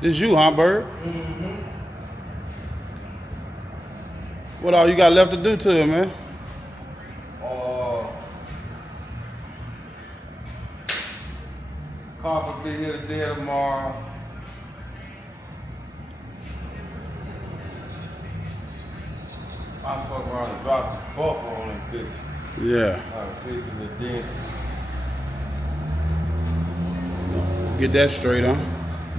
This you, huh, Bird? Mm-hmm. What all you got left to do to it, man? Car will be here today or tomorrow. I'm fucking around and drop the buffer on this bitch. Yeah. Fixing the dent. Get that straight, huh?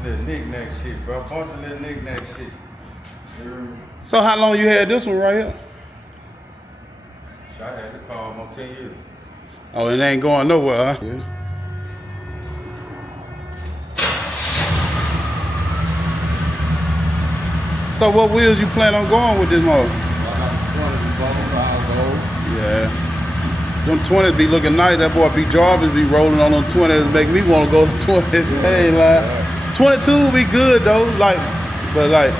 Little knick-knack shit, bro. A bunch of little knick-knack shit. So how long you had this one right here? I had the car almost 10 years. Oh, it ain't going nowhere, huh? Yeah. So what wheels you plan on going with this motor? Yeah. Them 20s be looking nice. That boy B. Jarvis be rolling on them 20s. Make me want to go to 20s. Hey, like 22 be good though. Like, but like,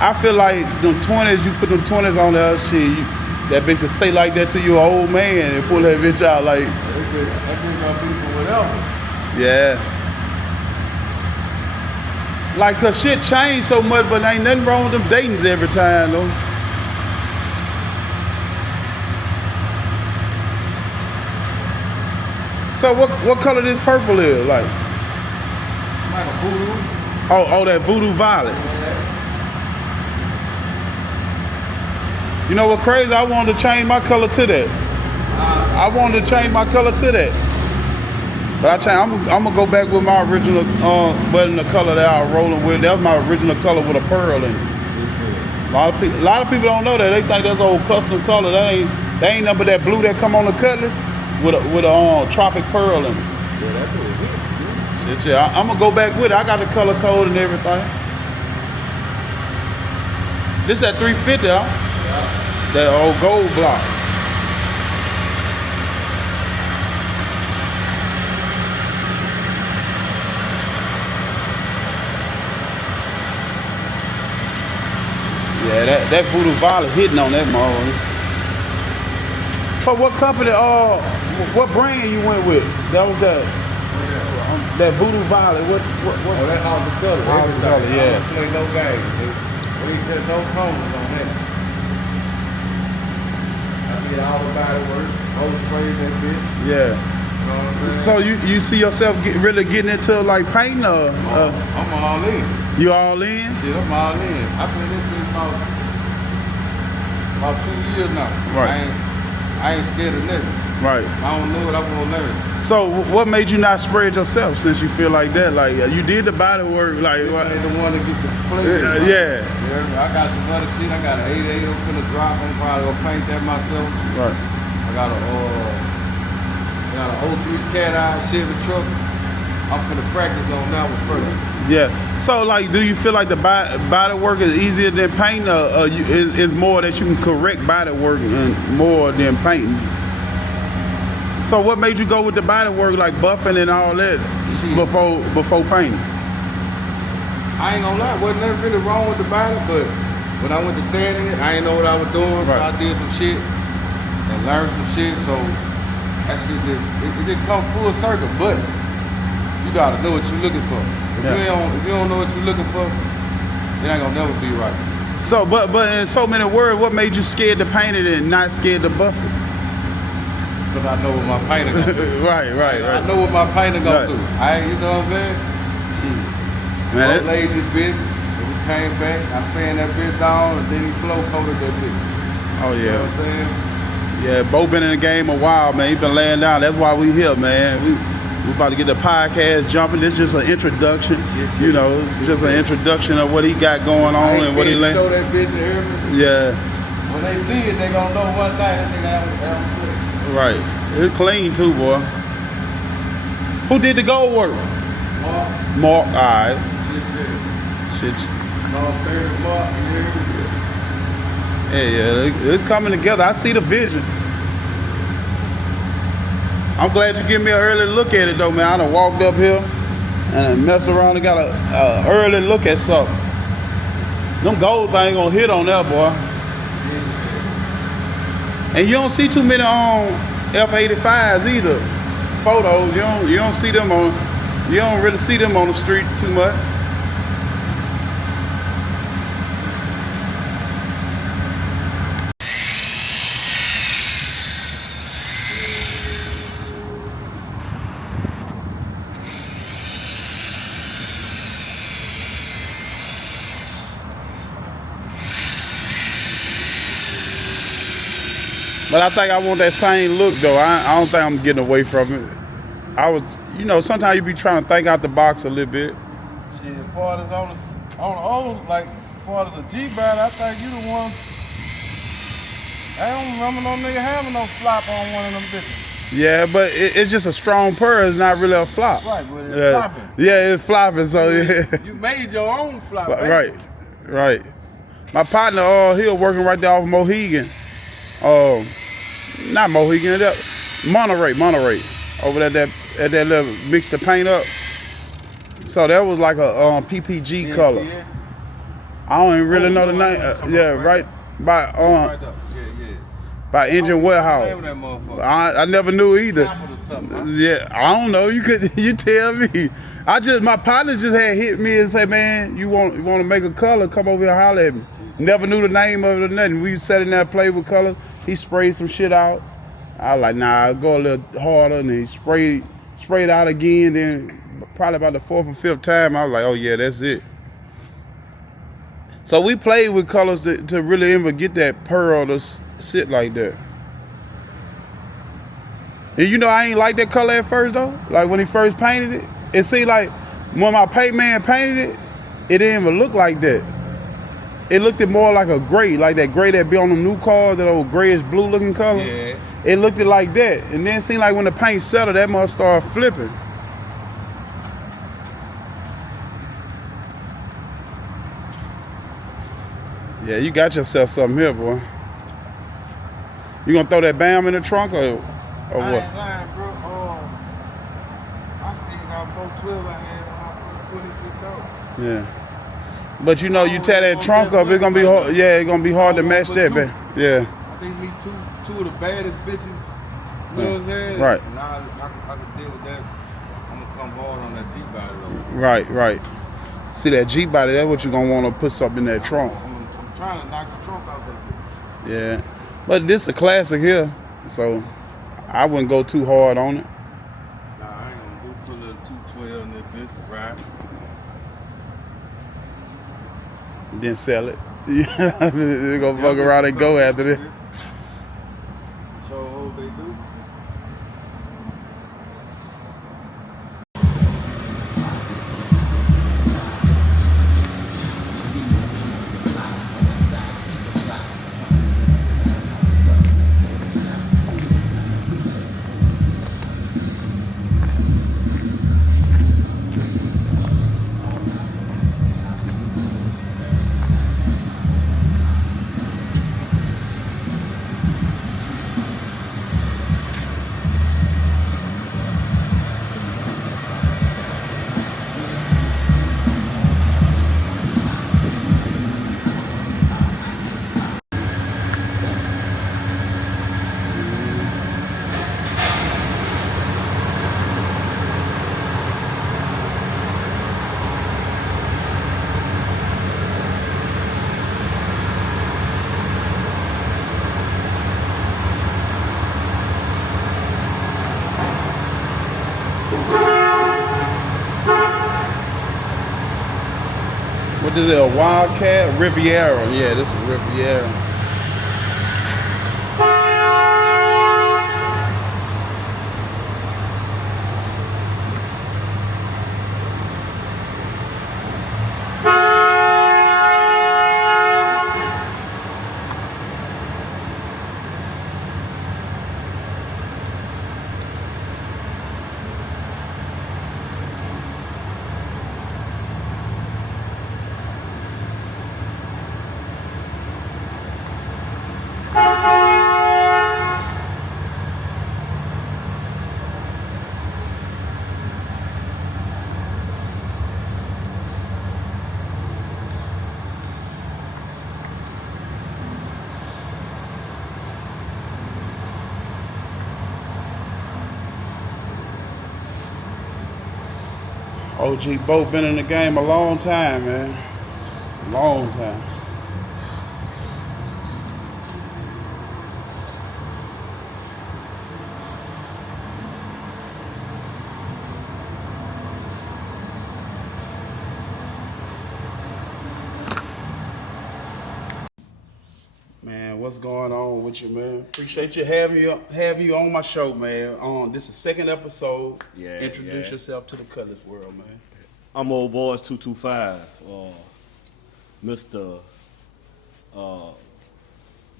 I feel like them 20s. You put them 20s on there, shit. That bitch could stay like that till you an old man and pull that bitch out like. That bitch gonna be for whatever. Yeah. Like, cause shit changed so much, but ain't nothing wrong with them Daytons every time though. So what color this purple is? Like a voodoo. Oh, that voodoo violet. Yeah. You know what crazy? I wanted to change my color to that. I wanted to change my color to that. But I'm gonna go back with my original, but in the color that I was rolling with. That was my original color with a pearl in it. A lot of people don't know that. They think that's old custom color. That ain't nothing but that blue that come on the Cutlass with a tropic pearl in it. Yeah, that's what it is. Shit, yeah. I'm gonna go back with it. I got the color code and everything. This at 350, huh? Yeah. That old gold block. Yeah, that voodoo violet hitting on that mother. So what company, what brand you went with? That was that voodoo violet. What? Oh, that House of Color. House of Color, yeah. I don't play no games. There's no cones on that. I did all the body work, whole sprays that bitch. Yeah. You know what I'm saying? So you see yourself really getting into like painting or? I'm all in. You all in? Shit, I'm all in. I've been in this bitch about 2 years now. Right. I ain't scared of nothing. Right. I don't know what I want to learn. So what made you not spray it yourself since you feel like that? Like you did the body work, like This ain't the one to get the pleasure. yeah. I got some other shit. I got an 88 I'm finna drop. I'm probably gonna paint that myself. Right. I got a 03 cat eye Chevy truck. I'm finna practice on that one first. Yeah. So like, do you feel like the body work is easier than painting, or is more that you can correct body work and more than painting? So what made you go with the body work, like buffing and all that, before painting? I ain't gonna lie, wasn't nothing really wrong with the body, but when I went to sanding it, I didn't know what I was doing, right. So I did some shit and learned some shit, so that shit it didn't come full circle, but you gotta know what you're looking for. If you don't know what you're looking for, it ain't gonna never be right. So, but in so many words, what made you scared to paint it and not scared to buff it? Because I know what my painter gonna do. Right. I know what my painter gonna do. You know what I'm saying? Shit. Man, laid this bitch, and we came back, I sand that bitch down, and then he flow coated that bitch. Oh yeah. You know what I'm saying? Yeah, Bo been in the game a while, man. He been laying down. That's why we here, man. We about to get the podcast jumping. This is just an introduction. You know, just an introduction of what he got going on and what he learned. Show that bitch to everybody. Yeah. When they see it, they gonna know one thing. They think that was right. It's clean too, boy. Who did the gold work? Mark. All right. Shit. Mark. Yeah, it's coming together. I see the vision. I'm glad you give me an early look at it though, man. I done walked up here and messed around and got a early look at something. Them gold things gonna hit on there, boy. And you don't see too many F85s either. Photos, you don't see them on. You don't really see them on the street too much. But I think I want that same look though. I don't think I'm getting away from it. I was, you know, sometimes you be trying to think out the box a little bit. Shit, as far as on the old, like, as far as the G-Bite, I think you the one. I don't remember no nigga having no flop on one of them bitches. Yeah, but it's just a strong purr. It's not really a flop. Right, but it's Yeah. flopping. Yeah, it's flopping. So yeah. You made your own flop. Right, right. My partner, he was working right there off Mohegan. Not Mohegan, Monterey. Over at that level, mix the paint up. So that was like a PPG color. I don't even really know the name. Yeah, right by by Engine Warehouse. I never knew either. Yeah, I don't know. You tell me. My partner just had hit me and say, man, you want to make a color? Come over here and holler at me. Never knew the name of it or nothing. We sat in there, played with colors. He sprayed some shit out. I was like, nah, I'll go a little harder, and he sprayed out again. Then probably about the 4th or 5th time, I was like, oh yeah, that's it. So we played with colors to really ever get that pearl to sit like that. And you know, I ain't like that color at first though. Like when he first painted it, it seemed like when my paint man painted it, it didn't even look like that. It looked more like a gray, like that gray that be on the new cars, that old grayish blue looking color. Yeah. It looked like that. And then it seemed like when the paint settled, that must start flipping. Yeah, you got yourself something here, boy. You gonna throw that BAM in the trunk or what? I ain't lying, bro. I still got 412 I had when I first put it out. Yeah. But you know, you tear that trunk up, it's gonna be hard. Yeah, it's gonna be hard to match that, man. Yeah. I think me two of the baddest bitches. You know what I'm saying? Right. And I can deal with that. I'm gonna come hard on that G-body though. Right. See that G-body, that's what you're gonna want to put something in that trunk. I'm trying to knock the trunk out that bitch. Yeah. But this a classic here, so I wouldn't go too hard on it. Nah, I ain't gonna do put a little 212 in that bitch, right? Then sell it. Yeah, they're gonna fuck around and go after this. So what they do? What is it, a Wildcat? Riviera. Yeah, this is Riviera. OG Bo been in the game a long time, man. Long time. Man, What's going on with you, man? Appreciate you having you on my show, man. This is the second episode. Yeah. Introduce yourself to the Cutlass world, man. I'm Ol'Boys 225, Mr.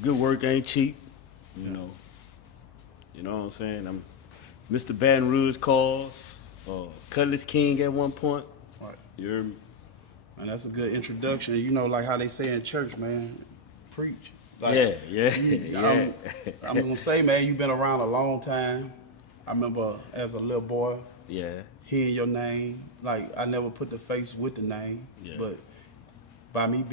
Good work ain't cheap, you know. You know what I'm saying? I'm Mr. Baton Rouge cars, Cutlass King at one point. Right. You heard me? And that's a good introduction. You know, like how they say in church, man, preach. Like, Yeah. I'm gonna say, man, you've been around a long time. I remember as a little boy, hearing your name. Like I never put the face with the name, but by me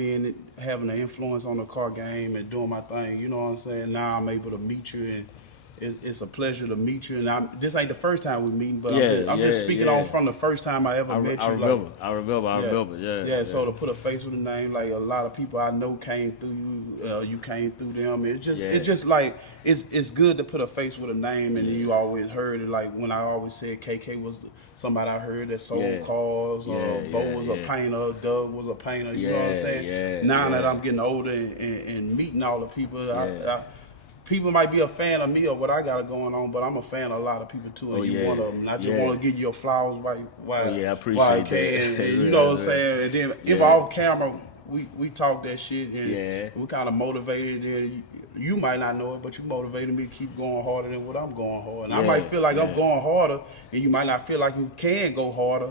having an influence on the car game and doing my thing, you know what I'm saying? Now I'm able to meet you, and it's a pleasure to meet you. And this ain't the first time we meeting, but I'm just speaking on from the first time I ever met you. I remember. Yeah. So to put a face with a name, like a lot of people I know came through you, you came through them. It's just like it's good to put a face with a name, and you always heard it. Like when I always said KK was somebody I heard that sold cars, Bo was a painter, Doug was a painter. You know what I'm saying? Now that I'm getting older and meeting all the people, people might be a fan of me or what I got going on, but I'm a fan of a lot of people too, and you one of them. I just want to give you your flowers I appreciate I can. that. And you know what I'm saying? And then if off camera, we talk that shit, and we kind of motivated. And you might not know it, but you motivated me to keep going harder than what I'm going hard. And I might feel like I'm going harder, and you might not feel like you can go harder.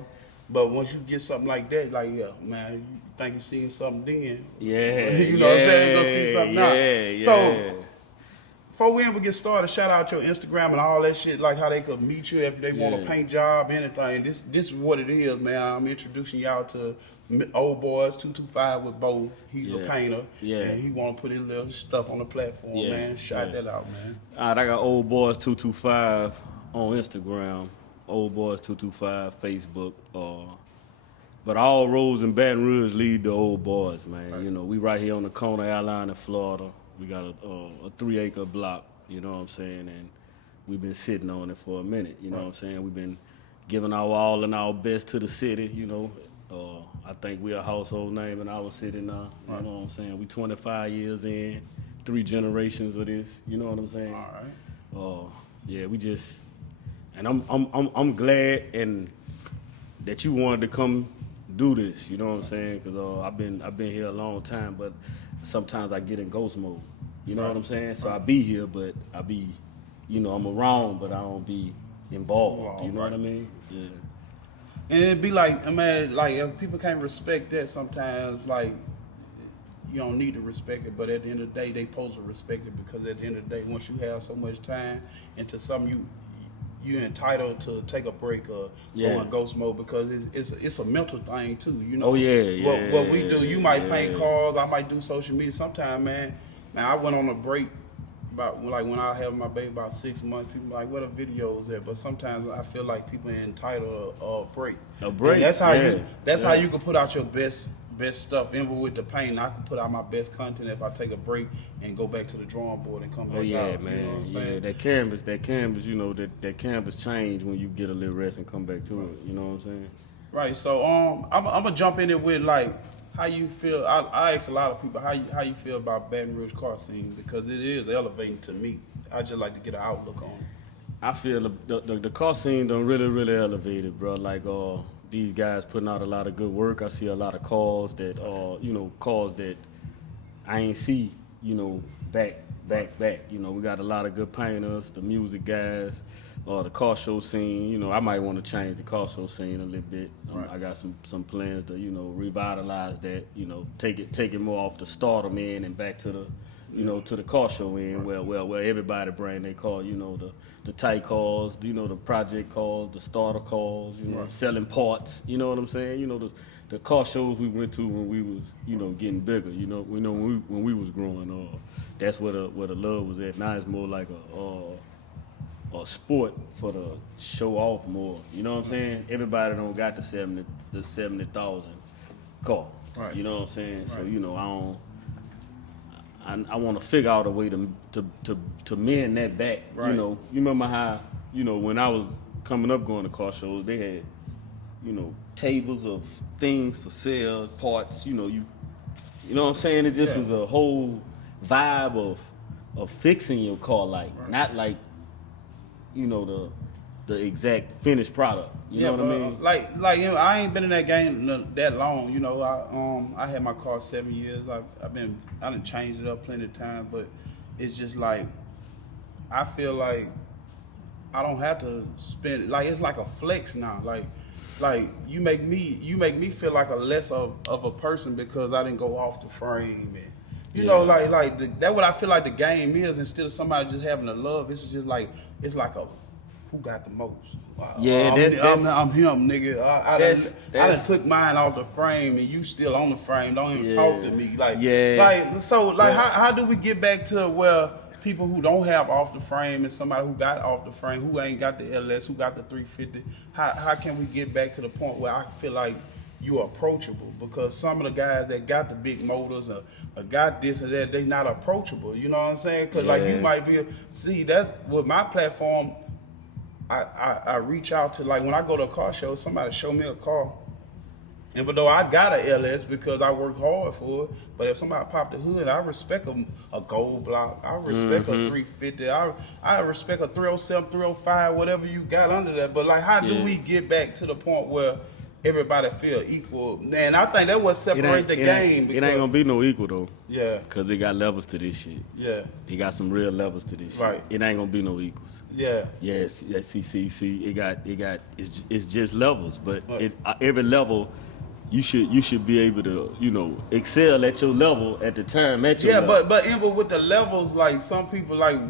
But once you get something like that, like, man, you think you seen something then. You know what I'm saying? Go see something now. So, before we ever get started, shout out your Instagram and all that shit, like how they could meet you if they want a paint job, anything. This is what it is, man. I'm introducing y'all to Ol'Boys 225 with Bo. He's a painter, and he want to put his little stuff on the platform, man. Shout that out, man. All right, I got Ol'Boys 225 on Instagram, Ol'Boys 225 Facebook, but all roads in Baton Rouge lead to Ol'Boys, man. Right. You know, we right here on the corner airline in Florida. We got a 3-acre block, you know what I'm saying, and we've been sitting on it for a minute, you know what I'm saying. We've been giving our all and our best to the city, you know. I think we're a household name in our city now, you know what I'm saying. We 25 years in, 3 generations of this, you know what I'm saying. All right. We just, and I'm glad and that you wanted to come do this, you know what I'm saying, because I've been here a long time, but sometimes I get in ghost mode, you know what I'm saying? So I be here, but I be, you know, I'm around, but I don't be involved, you know what I mean? Yeah. And it'd be like, man, like if people can't respect that sometimes, like, you don't need to respect it, but at the end of the day, they supposed to respect it, because at the end of the day, once you have so much time into something, you're entitled to take a break or go in ghost mode, because it's a mental thing too, you know. What we do, you might paint cars, I might do social media. Sometimes, man, I went on a break about like when I have my baby about 6 months. People like, what are videos at? But sometimes I feel like people are entitled a break. A break. And that's how you can put out your best stuff. Even with the paint, I can put out my best content if I take a break and go back to the drawing board and come back out. Man. You know what I'm saying? That canvas, you know, that canvas change when you get a little rest and come back to it. You know what I'm saying? Right. So I'm gonna jump in it with like how you feel. I ask a lot of people how you feel about Baton Rouge car scene, because it is elevating to me. I just like to get an outlook on it. I feel the car scene done really elevated, bro. Like these guys putting out a lot of good work. I see a lot of cars that cars that I ain't see, you know, back. You know, we got a lot of good painters, the music guys, the car show scene. You know, I might want to change the car show scene a little bit. I got some plans to, you know, revitalize that. You know, take it more off the stardom end and back to the, you know, to the car show end. Where everybody bring their car. You know, the tight cars, you know, the project cars, the starter cars. You know, selling parts. You know what I'm saying? You know, the car shows we went to when we was, you know, getting bigger. You know, when we was growing. That's where the love was at. Now it's more like a sport for the show off more. You know what I'm saying? Everybody don't got the 70,000 car. Right. You know what I'm saying? Right. So you know I want to figure out a way to mend that back. Right. You know, you remember how, you know, when I was coming up going to car shows, they had, you know, tables of things for sale, parts. You know what I'm saying? It just was a whole vibe of fixing your car, like not like the exact finished product. You know what I mean? Like I ain't been in that game that long. You know, I had my car 7 years. I done changed it up plenty of times, but it's just like I feel like I don't have to spend it. Like it's like a flex now. Like you make me feel like a less of a person because I didn't go off the frame and you know that's what I feel like the game is. Instead of somebody just having the love, it's just like it's like a who got the most. Yeah, I'm him, nigga. I done took mine off the frame and you still on the frame. Don't even talk to me. How do we get back to where people who don't have off the frame and somebody who got off the frame, who ain't got the LS, who got the 350, how can we get back to the point where I feel like you approachable? Because some of the guys that got the big motors or got this or that, they not approachable. You know what I'm saying? Because like you might be, that's with my platform. I reach out to, like when I go to a car show, somebody show me a car. Even though I got a LS because I worked hard for it, but if somebody popped the hood, I respect a gold block. I respect a 350. I respect a 307, 305, whatever you got under that. But like, how do we get back to the point where everybody feel equal? And I think that what separate the game. It ain't gonna be no equal though. Yeah. Cause it got levels to this shit. Yeah. It got some real levels to this shit. Right. It ain't gonna be no equals. Yeah. Yeah. It's just levels, but every level. You should be able to excel at your level at the time at your level. but even with the levels, like some people like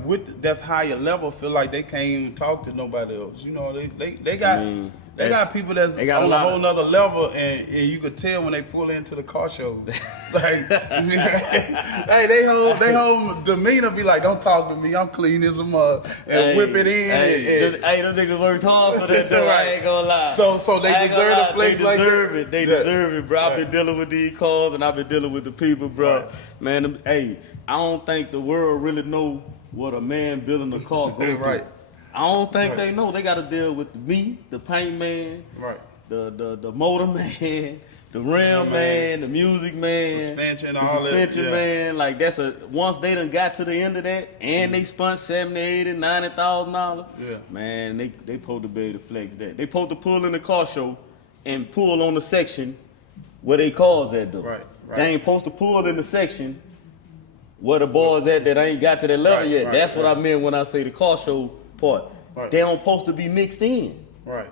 that's higher level feel like they can't even talk to nobody else. You know, they got people that's on a whole nother level, and you could tell when they pull into the car show. Like, hey, they whole demeanor be like, "Don't talk to me, I'm clean as a mug," and whip it in. Hey, them niggas worked hard for that, though. I ain't gonna lie. So they deserve the flex like that. They deserve it, bro. I've been dealing with these calls, and I've been dealing with the people, bro. Right. Man, I don't think the world really know what a man building a car goes through. Right. I don't think they know. They got to deal with me, the paint man, the motor man, the rim man, the music man, suspension, all that. Man. Like once they done got to the end of that, and they spent $70,000, $80,000, $90,000. Yeah. Man, they supposed to be able to flex that. They supposed to pull in the car show and pull on the section where they cars at though. Right. They ain't supposed to pull in the section where the boys at that ain't got to that level yet. That's what I meant when I say the car show part. Right. They don't supposed to be mixed in. Right.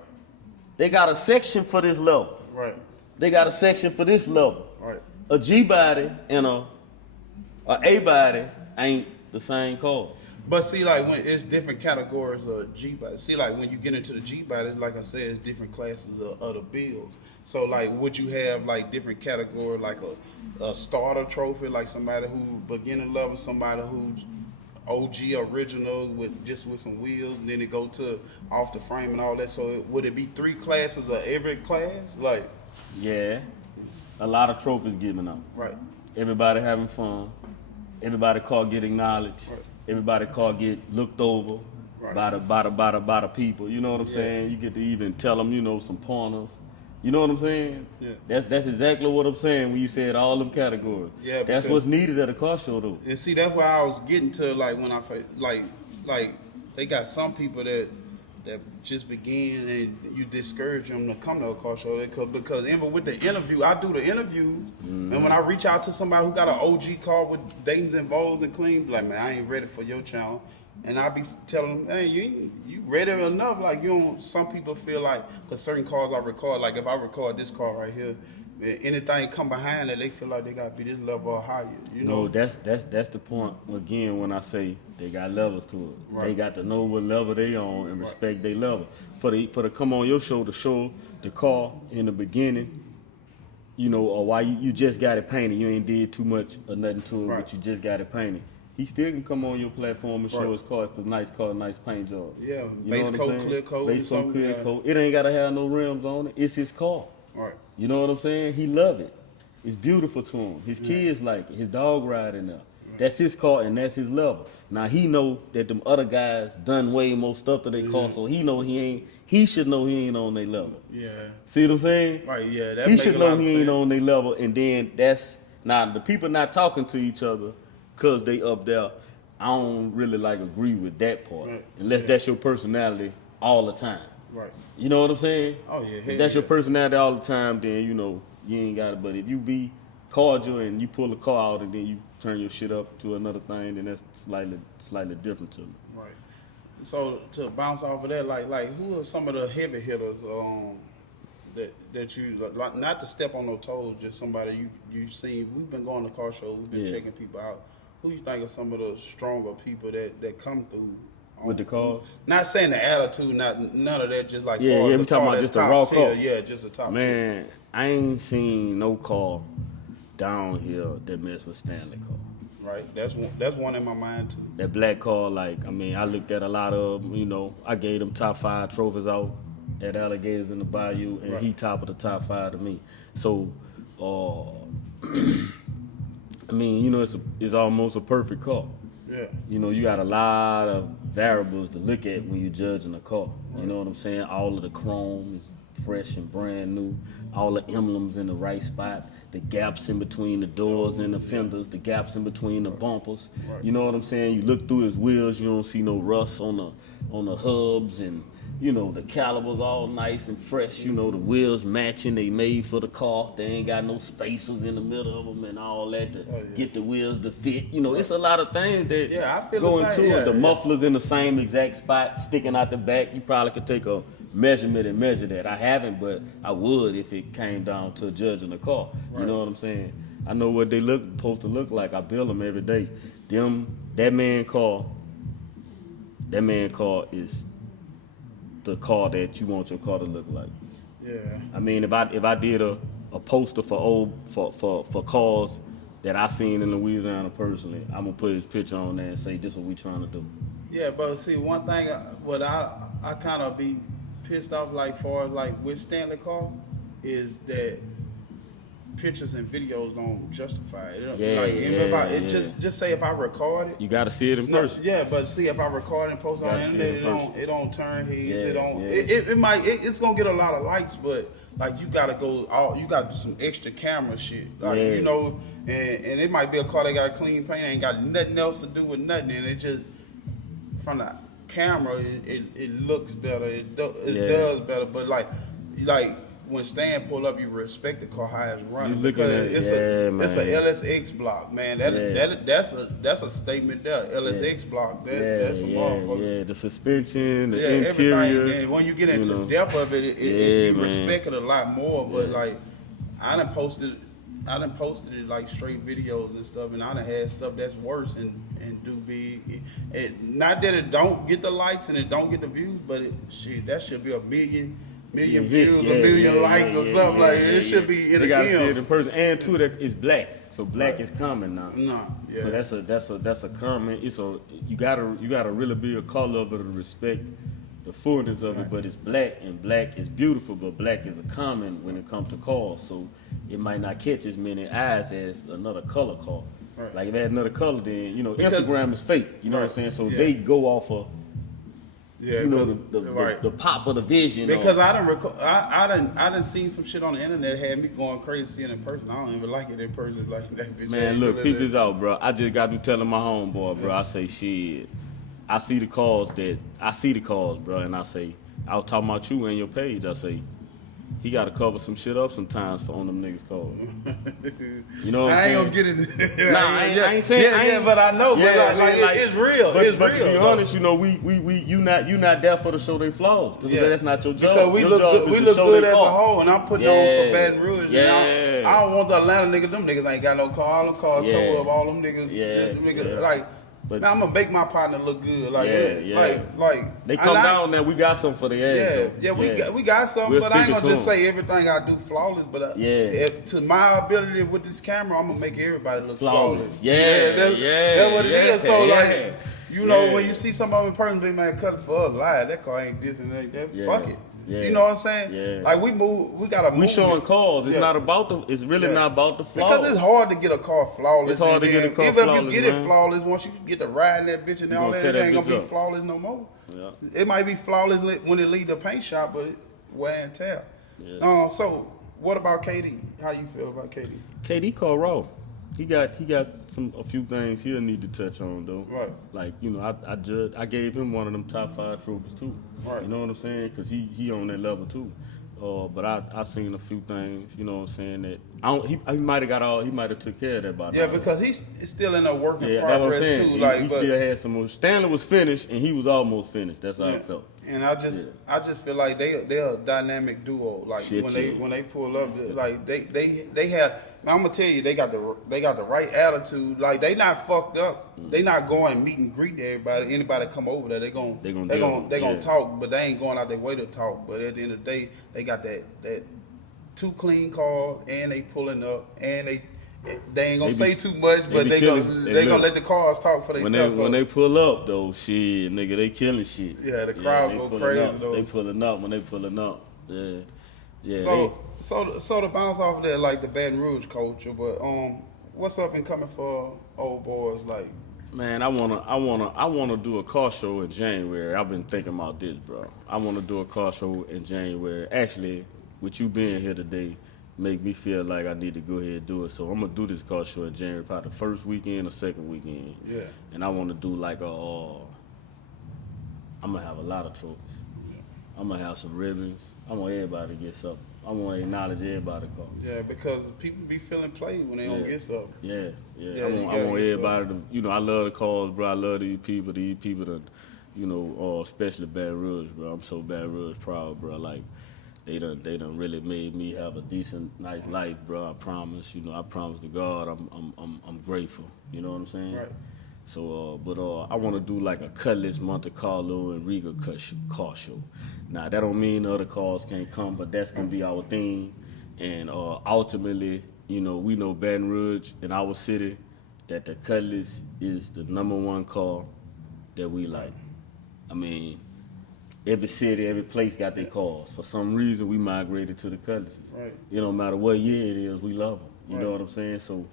They got a section for this level. Right. They got a section for this level. Right. A G body and a A body ain't the same car. But see, like when it's different categories of G body. See, like when you get into the G body, like I said, it's different classes of the builds. So like, would you have like different categories, like a starter trophy, like somebody who beginner level, somebody who's OG original with some wheels, and then it go to off the frame and all that. So would it be 3 classes of every class? Like, yeah, a lot of trophies given out. Right. Everybody having fun. Everybody car get acknowledged. Right. Everybody car get looked over by the people. You know what I'm saying? You get to even tell them, some pointers. You know what I'm saying? Yeah. That's exactly what I'm saying when you said all them categories. Yeah. That's what's needed at a car show though. And see, that's why I was getting to, like, when I like they got some people that just begin and you discourage them to come to a car show because even with the interview, I do the interview, and when I reach out to somebody who got an OG car with Daytons and Bows and clean, like, man, I ain't ready for your channel. And I be telling them, hey, you ready enough? Like, some people feel like, because certain cars I record, like if I record this car right here, anything come behind it, they feel like they got to be this level or higher. No, that's the point. Again, when I say they got levels to it, they got to know what level they on and respect their level. For the come on your show to show the car in the beginning, or why you just got it painted, you ain't did too much or nothing to it, but you just got it painted. He still can come on your platform and show his car. It's a nice car, nice paint job. Yeah, base coat, clear coat. Base coat, clear coat. It ain't gotta have no rims on it. It's his car. Right. You know what I'm saying? He love it. It's beautiful to him. His kids like it. His dog riding there. That's his car and that's his level. Now he know that them other guys done way more stuff to their car, so he know he should know he ain't on their level. Yeah. See what I'm saying? Right. Yeah. He should know he ain't on their level, and then that's now the people not talking to each other. cause they up there, I don't really like agree with that part. Right. Unless that's your personality all the time. Right. You know what I'm saying? Oh yeah. If that's your personality all the time, then you know you ain't got it. But if you be cordial and you pull a car out and then you turn your shit up to another thing, then that's slightly different to me. Right. So to bounce off of that, like who are some of the heavy hitters that you like, not to step on no toes, just somebody you seen. We've been going to car shows, we've been checking people out. Who you think are some of the stronger people that come through With the cars? Not saying the attitude, none of that. Just like we talking about just the raw car. Yeah, just the top. Man, I ain't seen no car down here that mess with Stanley car. Right, that's one in my mind too. That black car, like, I mean, I looked at a lot of them, you know, I gave them top 5 trophies out at Alligators in the Bayou, and he top of the top 5 to me. So, I mean, you know, it's almost a perfect car. Yeah. You know, you got a lot of variables to look at when you're judging a car. You know what I'm saying? All of the chrome is fresh and brand new. All the emblems in the right spot. The gaps in between the doors and the fenders. The gaps in between the bumpers. You know what I'm saying? You look through his wheels, you don't see no rust on the hubs, and you know the calibers all nice and fresh. You know the wheels matching. They made for the car. They ain't got no spacers in the middle of them and all that to get the wheels to fit. You know, it's a lot of things that I feel go the same. into it. The mufflers in the same exact spot, sticking out the back. You probably could take a measurement and measure that. I haven't, but I would if it came down to judging the car. You know what I'm saying? I know what they supposed to look like. I build them every day. That man car is the car that you want your car to look like. Yeah. I mean, if I did a poster for cars that I seen in Louisiana personally, I'm gonna put his picture on there and say this is what we trying to do. Yeah, but see, one thing, what I kind of be pissed off like far as like with Stanley Car is that pictures and videos don't justify it. Just say if I record it, you got to see it in person. Yeah, but see if I record and post on the internet, it don't turn heads. It's gonna get a lot of likes, but like you gotta you gotta do some extra camera shit, like you know, and it might be a car that got clean paint, ain't got nothing else to do with nothing, and it just from the camera it looks better, it does better, but like when Stan pull up, you respect the car how it's running because it's a LSX block, man. That's a statement there. LSX block, that's a motherfucker. Yeah, the suspension, the interior. Everything. When you get into the depth of it, you respect it a lot more. But like, I done posted it like straight videos and stuff, and I done had stuff that's worse and do big. Not that it don't get the likes and it don't get the views, but that should be a million views, a million likes or something like that. It should be in the gotta see it in person, and too that it's black, so black is common now. So that's a common. You gotta really be a car lover to respect the fullness of it, but it's black, and black is beautiful, but black is a common when it comes to cars, so it might not catch as many eyes as another color car. Like if it had another color, then you know Instagram is fake. You know what I'm saying? So they go off of. You know the pop of the vision. Because I done seen some shit on the internet that had me going crazy seeing it in person. I don't even like it in person like that bitch. Man, look, peep this out, bro. I just got to telling my homeboy, bro. I say shit. I see the cars, bro, and I say I was talking about you and your page. I say he got to cover some shit up sometimes for on them niggas cars. You know what I'm saying? I ain't gonna get it. Nah, I ain't saying. But I know. But it's real. But it's real. To be honest, you know, you not there for to show their flaws. That's not your job. Because we look good as a whole, and I'm putting on for Baton Rouge. Yeah. I don't want the Atlanta niggas. Them niggas ain't got no car. All them cars tow up. All them niggas. Like. But man, I'm gonna make my partner look good. Like they come down there. We got something for the ass. We got something. But I ain't gonna just say everything I do flawless. But to my ability with this camera, I'm gonna make everybody look flawless. That's what it is. So like, you know, when you see somebody in person, big man, cut it for us. Lie, that car ain't this and that. Fuck it. You know what I'm saying? Yeah. Like we gotta move. We showing cars. It's not about it's really not about the flaws. Because it's hard to get a car flawless. It's hard to get a car flawless. Even if you get it flawless, once you get to riding that bitch and all that, it ain't gonna be flawless no more. Yeah. It might be flawless when it leave the paint shop, but wear and tear. Yeah. So what about KD? How you feel about KD? KD car raw. He got a few things he'll need to touch on though. Right. Like, you know, I gave him one of them top 5 trophies too. Right. You know what I'm saying? Because he on that level too. But I seen a few things, you know what I'm saying, that he might have took care of that by now. Yeah, because he's still in a work in Yeah, that's what I'm progress saying. too. He still had some more. Stanley was finished and he was almost finished. That's how I felt. And I just feel like they're a dynamic duo. Like Shit, when they pull up, like they have. I'm gonna tell you, they got the right attitude. Like they not fucked up. They not going meet and greet everybody. Anybody come over there, they gonna talk, but they ain't going out their way to talk. But at the end of the day, they got that 2 clean cars, and they pulling up, and they ain't gonna say too much, but they gonna let the cars talk for themselves. When they pull up though, shit, nigga, they killing shit. Yeah, the crowd go crazy though. They pulling up when they pulling up. Yeah, yeah. So to bounce off of that, like the Baton Rouge culture, but what's up and coming for Ol'Boys? Like, man, I wanna do a car show in January. I've been thinking about this, bro. I wanna do a car show in January. Actually, with you being here today, make me feel like I need to go ahead and do it. So I'm gonna do this car show in January, probably the first weekend or second weekend. Yeah. And I wanna do like I'm gonna have a lot of trophies. Yeah. I'm gonna have some ribbons. I want everybody to get something. I want to acknowledge everybody. Yeah, because people be feeling played when they don't get something. Yeah. I want everybody to, you know, I love the cause, bro. I love these people that, you know, especially Baton Rouge, bro. I'm so Baton Rouge proud, bro. Like, they done really made me have a decent, nice life, bro. I promise, you know, I promise to God, I'm grateful. You know what I'm saying? Right. So, I want to do like a Cutlass, Monte Carlo, and Riga car show. Now, that don't mean other cars can't come, but that's gonna be our theme. And ultimately, you know, we know Baton Rouge in our city that the Cutlass is the #1 car that we like. I mean, every city, every place got their cars. For some reason, we migrated to the Cutlasses. Right. You know, no matter what year it is, we love them. You Right. know what I'm saying? So,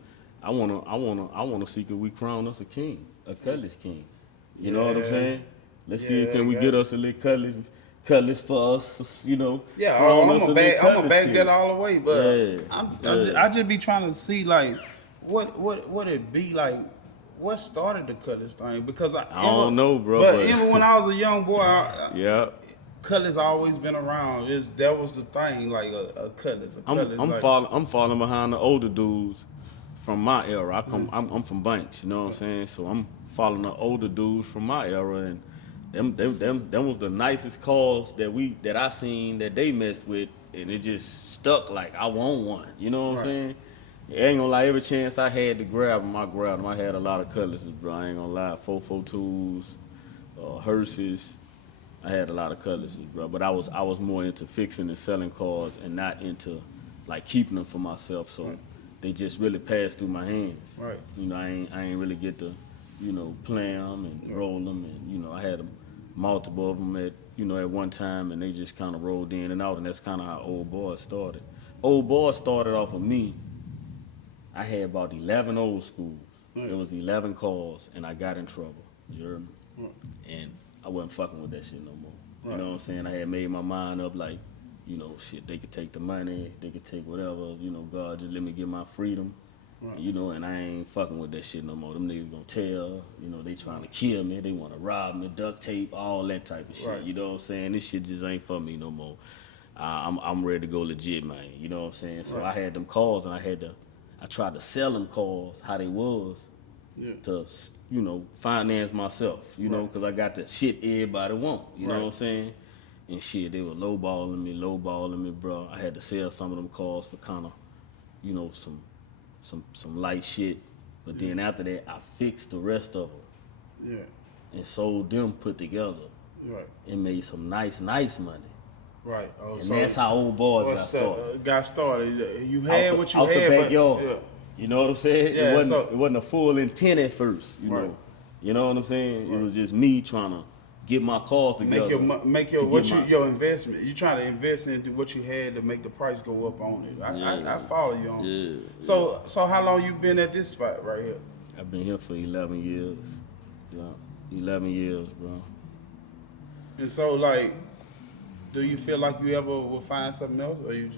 I wanna see could we crown us a king, a Cutlass king. You know what I'm saying? Let's see, can we get us a little Cutlass for us? You know? Yeah, crown I'm us a gonna little back king. that all the way. But Yeah. I just be trying to see like what it be like. What started the Cutlass thing? Because I don't know, bro. But even when I was a young boy, Yeah. Cutlass always been around. That was the thing, like a Cutlass. I'm following behind the older dudes from my era. I'm from Banks, you know what I'm saying? So I'm following the older dudes from my era, and them was the nicest cars that I seen that they messed with, and it just stuck like I want one. You know what I'm saying? I ain't gonna lie, every chance I had to grab them, I grabbed them. I had a lot of Cutlasses, bro. I ain't gonna lie, 442s, Hearses. I had a lot of Cutlasses, bro. But I was more into fixing and selling cars and not into like keeping them for myself. So they just really passed through my hands. Right. You know, I ain't really get to, you know, play them and roll them, and you know, I had multiple of them at one time, and they just kind of rolled in and out, and that's kind of how Ol'Boys started. Ol'Boys started off of me. I had about 11 old schools. It was 11 cars, and I got in trouble. You heard me? And I wasn't fucking with that shit no more. You know what I'm saying? I had made my mind up like, you know, shit, they could take the money, they could take whatever, you know, God just let me get my freedom. You know, and I ain't fucking with that shit no more. Them niggas gonna tell, you know, they trying to kill me, they wanna rob me, duct tape, all that type of shit. You know what I'm saying? This shit just ain't for me no more. I'm ready to go legit, man. You know what I'm saying? So I had them calls, and I tried to sell them cars how they was to, you know, finance myself, you know, because I got the shit everybody want, you know what I'm saying? And shit, they were lowballing me, bro. I had to sell some of them cars for kind of, you know, some light shit. But then after that, I fixed the rest of them. Yeah. And sold them put together. Right. And made some nice money. Right. Oh, and so that's how Ol'Boys got started. You had what you out had, the backyard. You know what I'm saying? Yeah, it wasn't a full intent at first, you know. You know what I'm saying? It was just me trying to get my cars together. Your investment. You trying to invest into what you had to make the price go up on it. I follow you on. Yeah. So how long you been at this spot right here? I've been here for 11 years. Yeah, 11 years, bro. And so like, do you feel like you ever will find something else, or you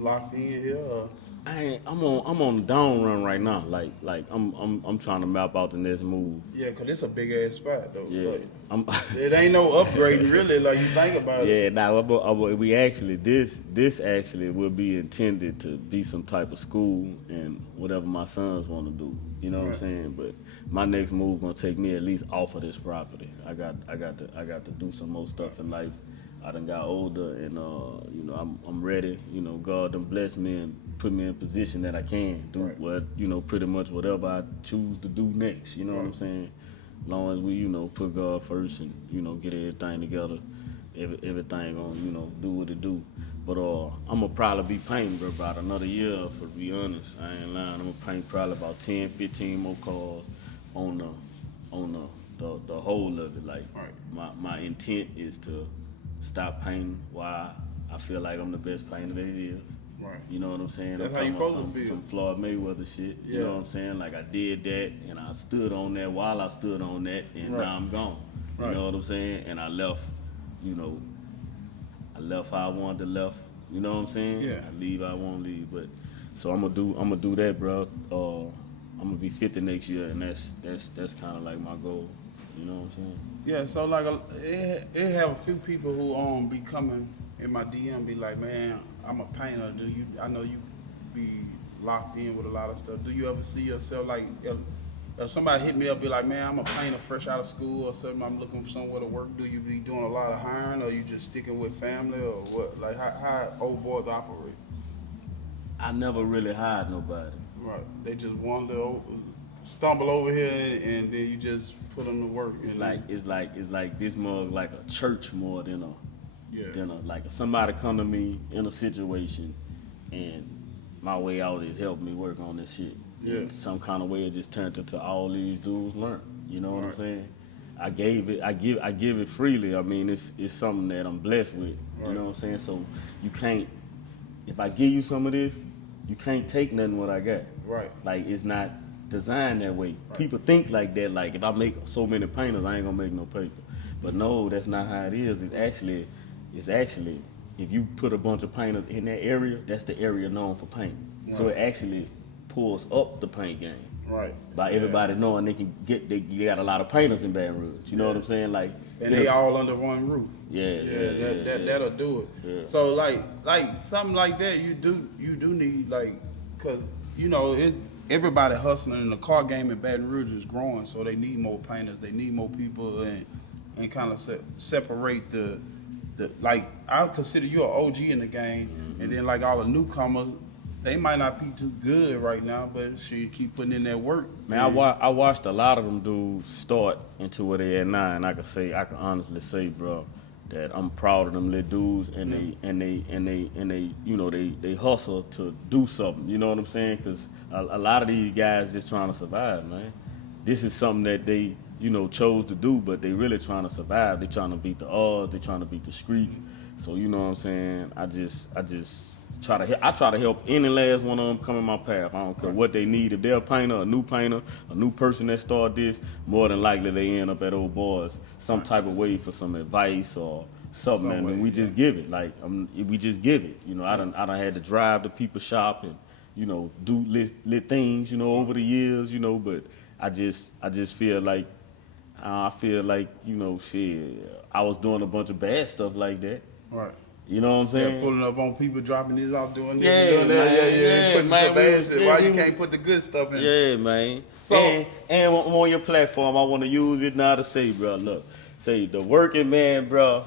locked in here? Or? I'm on the down run right now. Like I'm trying to map out the next move. Yeah, cause it's a big ass spot though. Yeah, Like, it ain't no upgrading really. Like you think about it. Yeah, now we actually this actually will be intended to be some type of school and whatever my sons want to do. You know what I'm saying? But my next move gonna take me at least off of this property. I got to do some more stuff in life. I done got older and you know I'm ready. You know, God done blessed me and put me in a position that I can do what, you know, pretty much whatever I choose to do next. You know what I'm saying? As long as we, you know, put God first and, you know, get everything together, everything gonna, you know, do what it do. But I'm gonna probably be painting for about another year, for to be honest. I ain't lying. I'm gonna paint probably about 10, 15 more cars on the whole of it. Like my intent is to stop painting while I feel like I'm the best painter that it is. Right. You know what I'm saying? That's I'm how you talking supposed about to feel. some Floyd Mayweather shit. Yeah. You know what I'm saying? Like I did that and I stood on that while I stood on that and now I'm gone. You know what I'm saying? And I left, you know, how I wanted to left. You know what I'm saying? Yeah. I leave how I want to leave. But so I'm gonna do that, bro. I'm gonna be 50 next year and that's kind of like my goal. You know what I'm saying? Yeah, so like it have a few people who be coming in my DM be like, man, I'm a painter. I know you be locked in with a lot of stuff. Do you ever see yourself like if somebody hit me up be like, man, I'm a painter fresh out of school or something, I'm looking for somewhere to work, do you be doing a lot of hiring or you just sticking with family or what? Like how Ol'Boys operate? I never really hired nobody. Right. They just stumble over here and then you just put them to work. It's like this more like a church more than like somebody come to me in a situation and my way out is help me work on this shit. Yeah. And some kind of way it just turned into all these dudes learn. You know what I'm saying? I give it freely. I mean it's something that I'm blessed with. You know what I'm saying? So you can't, if I give you some of this, you can't take nothing what I got. Right. Like it's not designed that way. Right. People think like that, like if I make so many painters, I ain't gonna make no paper. But no, that's not how it is. It's actually, if you put a bunch of painters in that area, that's the area known for painting. Right. So it actually pulls up the paint game. Right. By everybody knowing they got a lot of painters in Baton Rouge. You know what I'm saying? Like, and they all under one roof. That'll do it. Yeah. So like something like that, you do need like, cause you know everybody hustling in the car game in Baton Rouge is growing, so they need more painters, they need more people, and kind of separate the like I consider you an OG in the game, and then like all the newcomers, they might not be too good right now, but she keep putting in that work. Man, I watched a lot of them dudes start into where they at now, and I can honestly say, bro, that I'm proud of them little dudes, and they you know they hustle to do something. You know what I'm saying? Because a lot of these guys just trying to survive, man. This is something that they chose to do, but they really trying to survive. They trying to beat the odds. They trying to beat the streets. So you know what I'm saying? I try to help any last one of them come in my path. I don't care what they need. If they're a new person that start this, more than likely they end up at Ol'Boys some type of way for some advice or something. And we just give it. Like we just give it. You know, I done had to drive to people's shop and do lit things over the years. But I just feel like shit. I was doing a bunch of bad stuff like that. Right. You know what I'm saying? Yeah, pulling up on people, dropping this off, doing this, doing that. Putting the bad shit. Why you can't put the good stuff in? Yeah, man. So, and on your platform, I want to use it now to say, bro, look, say the working man, bro.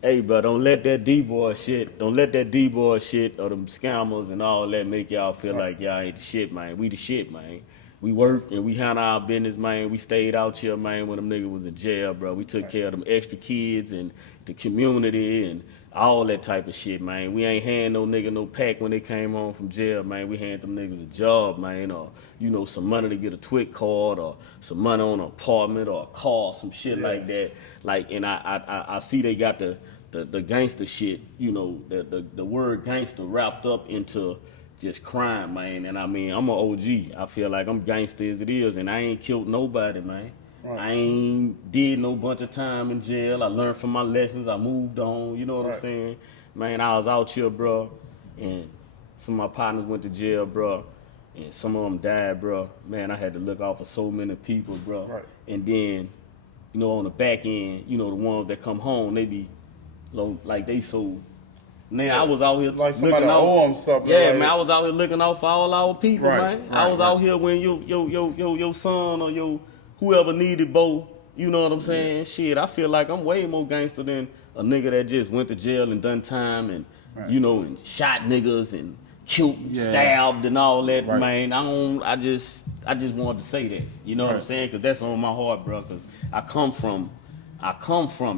Hey, bro, don't let that D-boy shit or them scammers and all that make y'all feel like y'all ain't the shit, man. We the shit, man. We worked and we handled our business, man. We stayed out here, man, when them niggas was in jail, bro. We took care of them extra kids and the community and all that type of shit, man. We ain't hand no nigga no pack when they came home from jail, man. We hand them niggas a job, man, or, some money to get a TWIC card or some money on an apartment or a car, some shit like that. Like, and I see they got the gangster shit, the word gangster wrapped up into just crime, man. And I mean, I'm an OG. I feel like I'm gangster as it is, and I ain't killed nobody, man. Right. I ain't did no bunch of time in jail. I learned from my lessons. I moved on. You know what I'm saying? Man, I was out here, bro, and some of my partners went to jail, bro, and some of them died, bro. Man, I had to look out for so many people, bro. Right. And then, you know, on the back end, you know, the ones that come home, they be like they so. Man, I was out here Like somebody looking out. owe them something. Yeah, like, man, I was out here looking out for all our people, Right, man. I was out here when your son or your whoever needed Bo. You know what I'm saying? Shit, I feel like I'm way more gangster than a nigga that just went to jail and done time and you know and shot niggas and killed, stabbed and all that. Man, I just wanted to say that. You know what I'm saying? Because that's on my heart, bro. Because I come from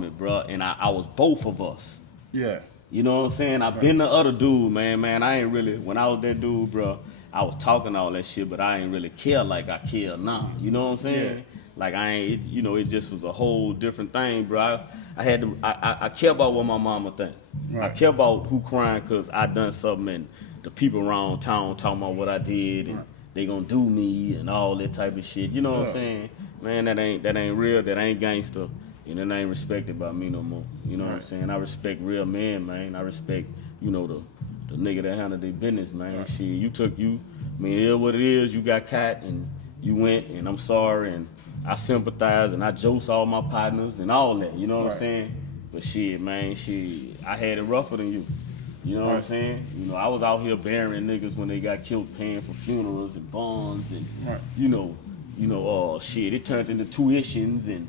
it, bro. And I was both of us. Yeah. You know what I'm saying? I've been the other dude, man. I ain't really, when I was that dude, bro, I was talking all that shit, but I ain't really care like I care now. You know what I'm saying? Yeah. Like I ain't, you know, it just was a whole different thing, bro. I care about what my mama think. Right. I care about who crying because I done something and the people around town talking about what I did and they gonna do me and all that type of shit. You know what I'm saying? Man, that ain't real, that ain't gangster. And it ain't respected by me no more. You know what I'm saying? I respect real men, man. I respect, you know, the nigga that handled their business, man. Shit, it is what it is. You got caught and you went and I'm sorry and I sympathize and I jokes all my partners and all that. You know what I'm saying? But shit, man, I had it rougher than you. You know what I'm saying? You know, I was out here burying niggas when they got killed, paying for funerals and bonds and, shit, it turned into tuitions and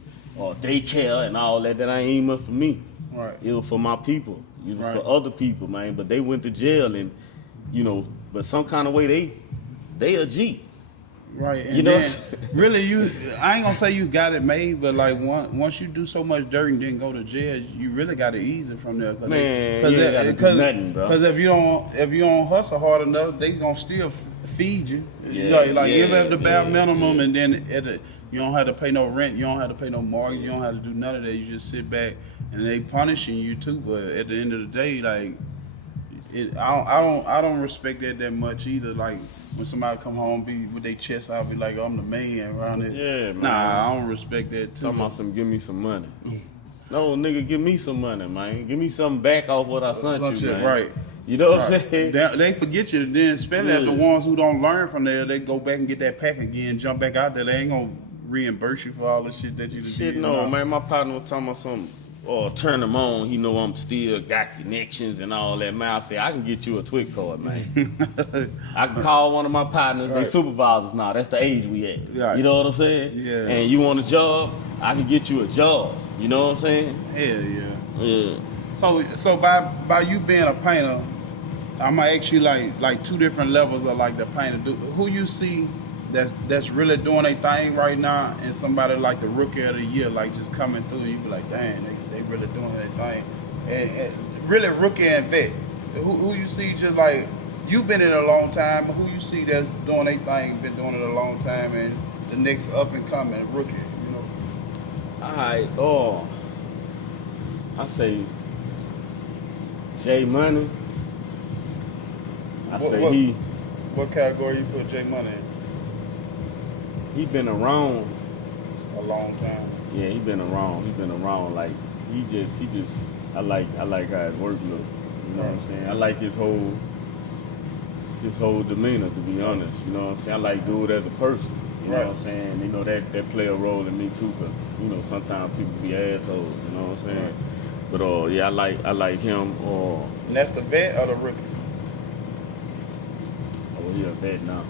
daycare and all that. That ain't even for me. Right. It was for my people. It was for other people, man. But they went to jail and, you know, but some kind of way they a G. Right. And you know, then, really, I ain't gonna say you got it made, but like once you do so much dirt and then go to jail, you really got to ease it from there. Man, you ain't gotta do nothing, bro. Because if you don't hustle hard enough, they gonna still feed you. Give up the bare minimum, and then you don't have to pay no rent, you don't have to pay no mortgage, you don't have to do none of that. You just sit back and they punishing you too. But at the end of the day, like I don't respect that much either. Like when somebody come home be with their chest out, be like, oh, I'm the man around it. Yeah, man. Nah, I don't respect that too. Talking about give me some money. No, nigga, give me some money, man. Give me something back off what I sent you, man. Right. You know what I'm saying? They forget you, then especially the ones who don't learn from there, they go back and get that pack again, jump back out there. They ain't gonna reimburse you for all the shit that you did. Shit, no, man. My partner was talking about something. Turn them on. He know I'm still got connections and all that. Man, I say I can get you a Twit card, man. I can call one of my partners. They supervisors now. That's the age we at. Right. You know what I'm saying? Yeah. And you want a job? I can get you a job. You know what I'm saying? Hell yeah. Yeah. So by you being a painter, I'm gonna ask you like two different levels of like the painter. Who you see that's really doing their thing right now, and somebody like the rookie of the year, like just coming through, you be like, dang, they really doing their thing. And really rookie and vet. Who you see just like you've been in it a long time. Who you see that's doing their thing, been doing it a long time, and the next up and coming rookie, you know? All right. I say J Money. What category you put J Money in? He been around A long time. Yeah, he been around. Like he just. I like how his work look. You know what I'm saying? I like his whole demeanor. To be honest, you know what I'm saying? I like dude as a person. You know what I'm saying? You know that play a role in me too, cause you know sometimes people be assholes. You know what I'm saying? But yeah, I like him. And that's the vet or the rookie? Oh, he a vet now.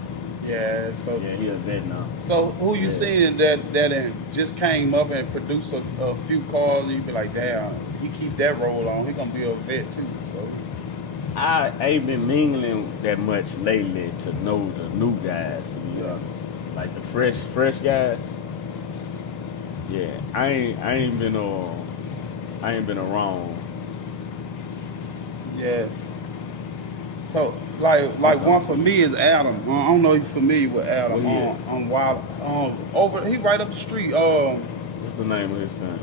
Yeah, he a vet now. So who you seen that just came up and produced a few cars, and you be like, damn, he keep that role on, he gonna be a vet too. So I ain't been mingling that much lately to know the new guys, to be honest. Like the fresh guys. Yeah, I ain't been around. Yeah. So like one for me is Adam. I don't know if you're familiar with Adam. On Wild over he right up the street. What's the name of his son?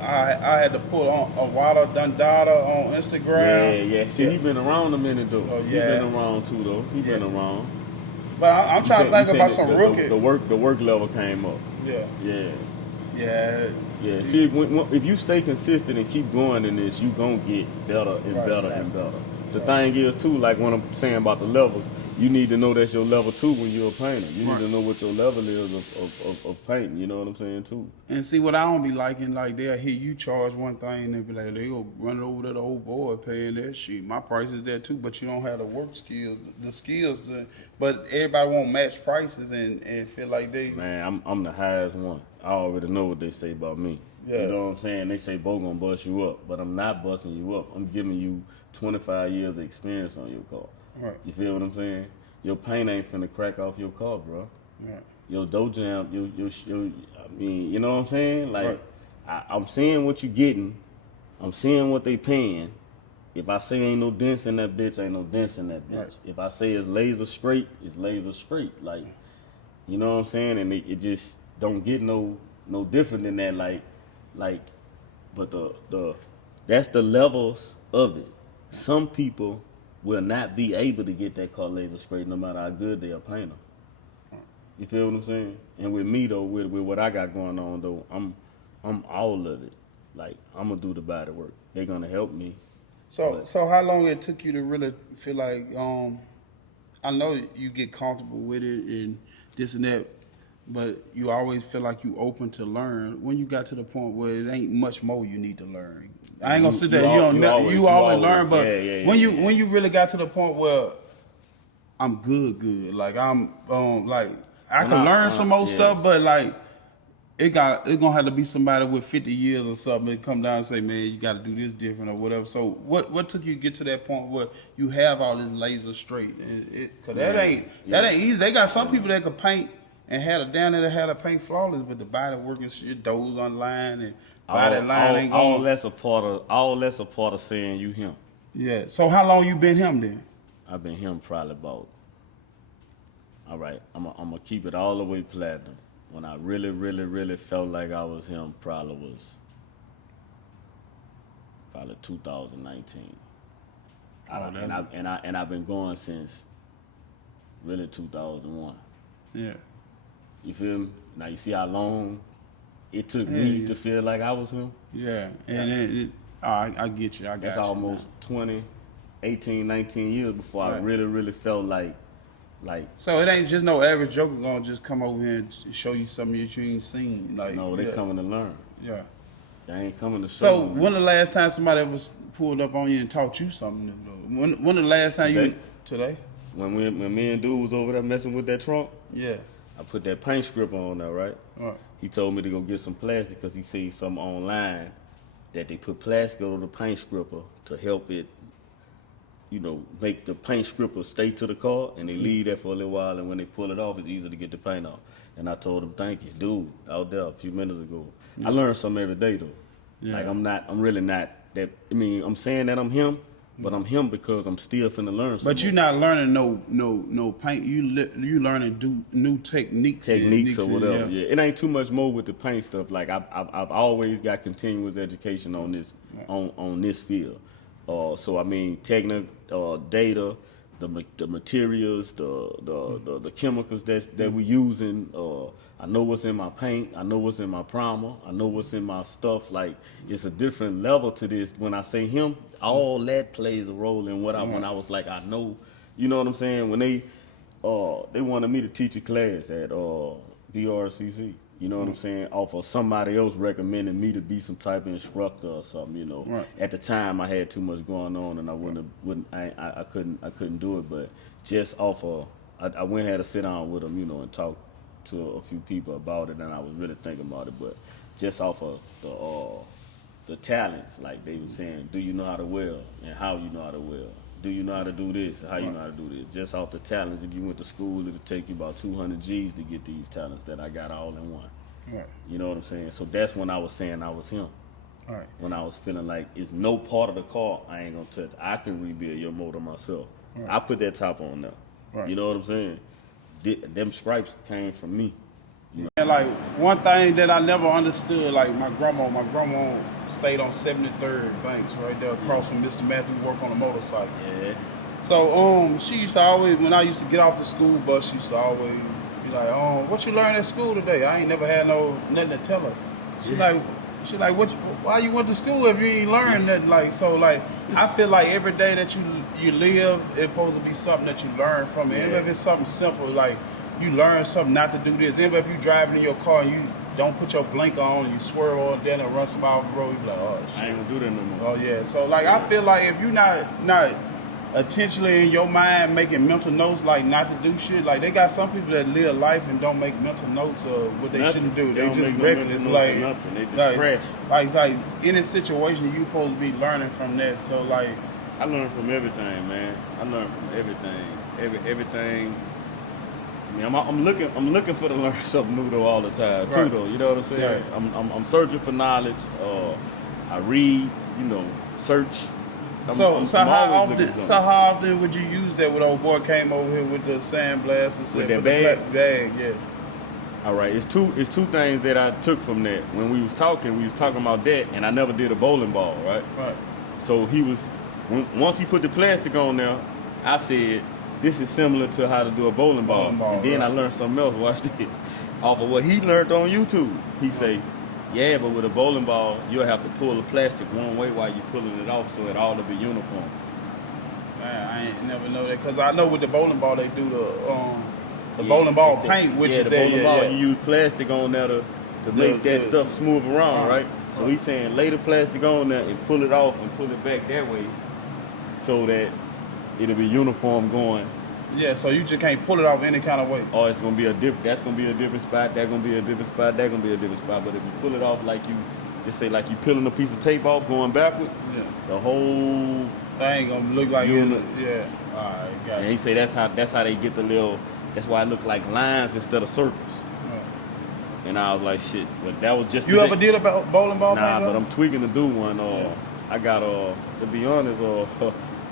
I had to pull on a Wilder Dundada on Instagram. Yeah. See, he been around a minute though. Oh, He been around too though. He been around. But I'm trying to think about some rookie. The work level came up. Yeah. See, if you stay consistent and keep going in this, you gonna get better and better and better. the thing is too, like when I'm saying about the levels, you need to know that's your level 2 when you're a painter. You need to know what your level is of painting. You know what I'm saying too. And see what I don't be liking, like they'll hear you charge one thing and they be like, they go run it over to the old boy paying that shit. My price is there too, but you don't have the work skills, the skills. But everybody won't match prices and feel like they. Man, I'm the highest one. I already know what they say about me. Yeah. You know what I'm saying? They say Bo gonna bust you up, but I'm not busting you up. I'm giving you 25 years of experience on your car. Right. You feel what I'm saying? Your paint ain't finna crack off your car, bro. Right. Your dough jam, I mean, you know what I'm saying? Like, Right. I'm seeing what you getting. I'm seeing what they paying. If I say ain't no dents in that bitch, ain't no dents in that bitch. Right. If I say it's laser straight, it's laser straight. Like, you know what I'm saying? And it just don't get no different than that. Like, but that's the levels of it. Some people will not be able to get that car laser straight no matter how good they are painter. You feel what I'm saying? And with me though, with what I got going on though, I'm all of it. Like, I'm gonna do the body work. They're gonna help me. So how long it took you to really feel like I know you get comfortable with it and this and that, but you always feel like you open to learn. When you got to the point where it ain't much more you need to learn. I ain't gonna sit there. You always learn, but when you really got to the point where I'm good, like I'm like I can learn some more stuff, but like it gonna have to be somebody with 50 years or something to come down and say, man, you got to do this different or whatever. So what took you to get to that point where you have all this laser straight? Cause that ain't easy. They got some people that could paint and had a down there that had a paint flawless, but the body working shit, doors online and body line ain't going. All that's a part of saying you him. Yeah. So how long you been him then? I've been him probably about. All right, I'm gonna keep it all the way platinum. When I really felt like I was him, probably 2019. And I've been going since really 2001. Yeah. You feel me? Now you see how long it took me to feel like I was him? Yeah. And I get you. That's almost 18, 19 years before I really felt like. So it ain't just no average joker gonna just come over here and show you something that you ain't seen. Like, no, they coming to learn. Yeah. They ain't coming to show. So when the last time somebody was pulled up on you and taught you something new? When the last time today? When me and dude was over there messing with that trunk? Yeah. I put that paint stripper on there, right? Right. He told me to go get some plastic because he seen something online that they put plastic over the paint stripper to help it, you know, make the paint stripper stay to the car, and they leave that for a little while, and when they pull it off, it's easy to get the paint off. And I told him, thank you, dude, out there a few minutes ago. I learned something every day though. Yeah. Like I'm really not that. I mean, I'm saying that I'm him, but I'm him because I'm still finna learn something. But you're not learning no paint. You learning new techniques or whatever. Yeah, it ain't too much more with the paint stuff. Like I've always got continuous education on this on this field. So I mean, technical data, the materials, the chemicals that we're using. I know what's in my paint. I know what's in my primer. I know what's in my stuff. Like, it's a different level to this. When I say him, all that plays a role in what when I was like, I know, you know what I'm saying? When they wanted me to teach a class at BRCC, you know what I'm saying? Off of somebody else recommending me to be some type of instructor or something, you know. Right. At the time, I had too much going on, and I couldn't do it. But just off of, I went and had to sit down with them, you know, and talk to a few people about it, and I was really thinking about it. But just off of the talents, like they were saying, do you know how to weld and how you know how to weld? Do you know how to do this and how you know how to do this? Just off the talents, if you went to school, it'll take you about 200 G's to get these talents that I got all in one. Right. You know what I'm saying? So that's when I was saying I was him. Right. When I was feeling like it's no part of the car I ain't gonna touch. I can rebuild your motor myself. Right. I put that top on there. Right. You know what I'm saying? Them stripes came from me. You know? And like one thing that I never understood, like my grandma stayed on 73rd Banks right there across from Mr. Matthew work on a motorcycle. Yeah. So she used to always, when I used to get off the school bus, she used to always be like, what you learned at school today? I ain't never had nothing to tell her. She like, why you went to school if you ain't learned nothing? Like, so, like, I feel like every day that you live, it's supposed to be something that you learn from it. Even if it's something simple, like you learn something not to do this. Even if you driving in your car and you don't put your blinker on, you swerve on, then and run some off the road, you be like, oh shit. I ain't gonna do that no more. Oh yeah. So like, I feel like if you not intentionally in your mind making mental notes, like not to do shit, like they got some people that live life and don't make mental notes of what they shouldn't do. They don't just make no reckless, mental notes like or nothing. They just crash. Like in a situation you supposed to be learning from that. So like, I learn from everything, man. I learn from everything. Everything. I mean, I'm looking for to learn something new though all the time too though. You know what I'm saying? Right. I'm searching for knowledge. I read. You know, search. So how always often would you use that when old boy came over here with the sandblast and said with that bag? The bag, yeah. All right, it's two things that I took from that. When we was talking about that, and I never did a bowling ball, right? Right. So once he put the plastic on there, I said, this is similar to how to do a bowling ball. And then I learned something else, watch this, off of what he learned on YouTube. He say, yeah, but with a bowling ball, you'll have to pull the plastic one way while you're pulling it off so it all to be uniform. Man, I ain't never know that, because I know with the bowling ball they do the bowling ball paint, which is the there. bowling ball, you use plastic on there to make that stuff smooth around, right? So he's saying lay the plastic on there and pull it off and pull it back that way so that it'll be uniform going. Yeah, so you just can't pull it off any kind of way. Oh, it's gonna be that's gonna be a different spot, that's gonna be a different spot, that's gonna be a different spot. But if you pull it off like you just say like you peeling a piece of tape off going backwards, the whole thing gonna look like yeah. Alright, got And he say that's how they get the little. That's why it look like lines instead of circles. Right. And I was like, shit. But that was just. You ever did a bowling ball? Nah, paint, but I'm tweaking to do one. I got to be honest,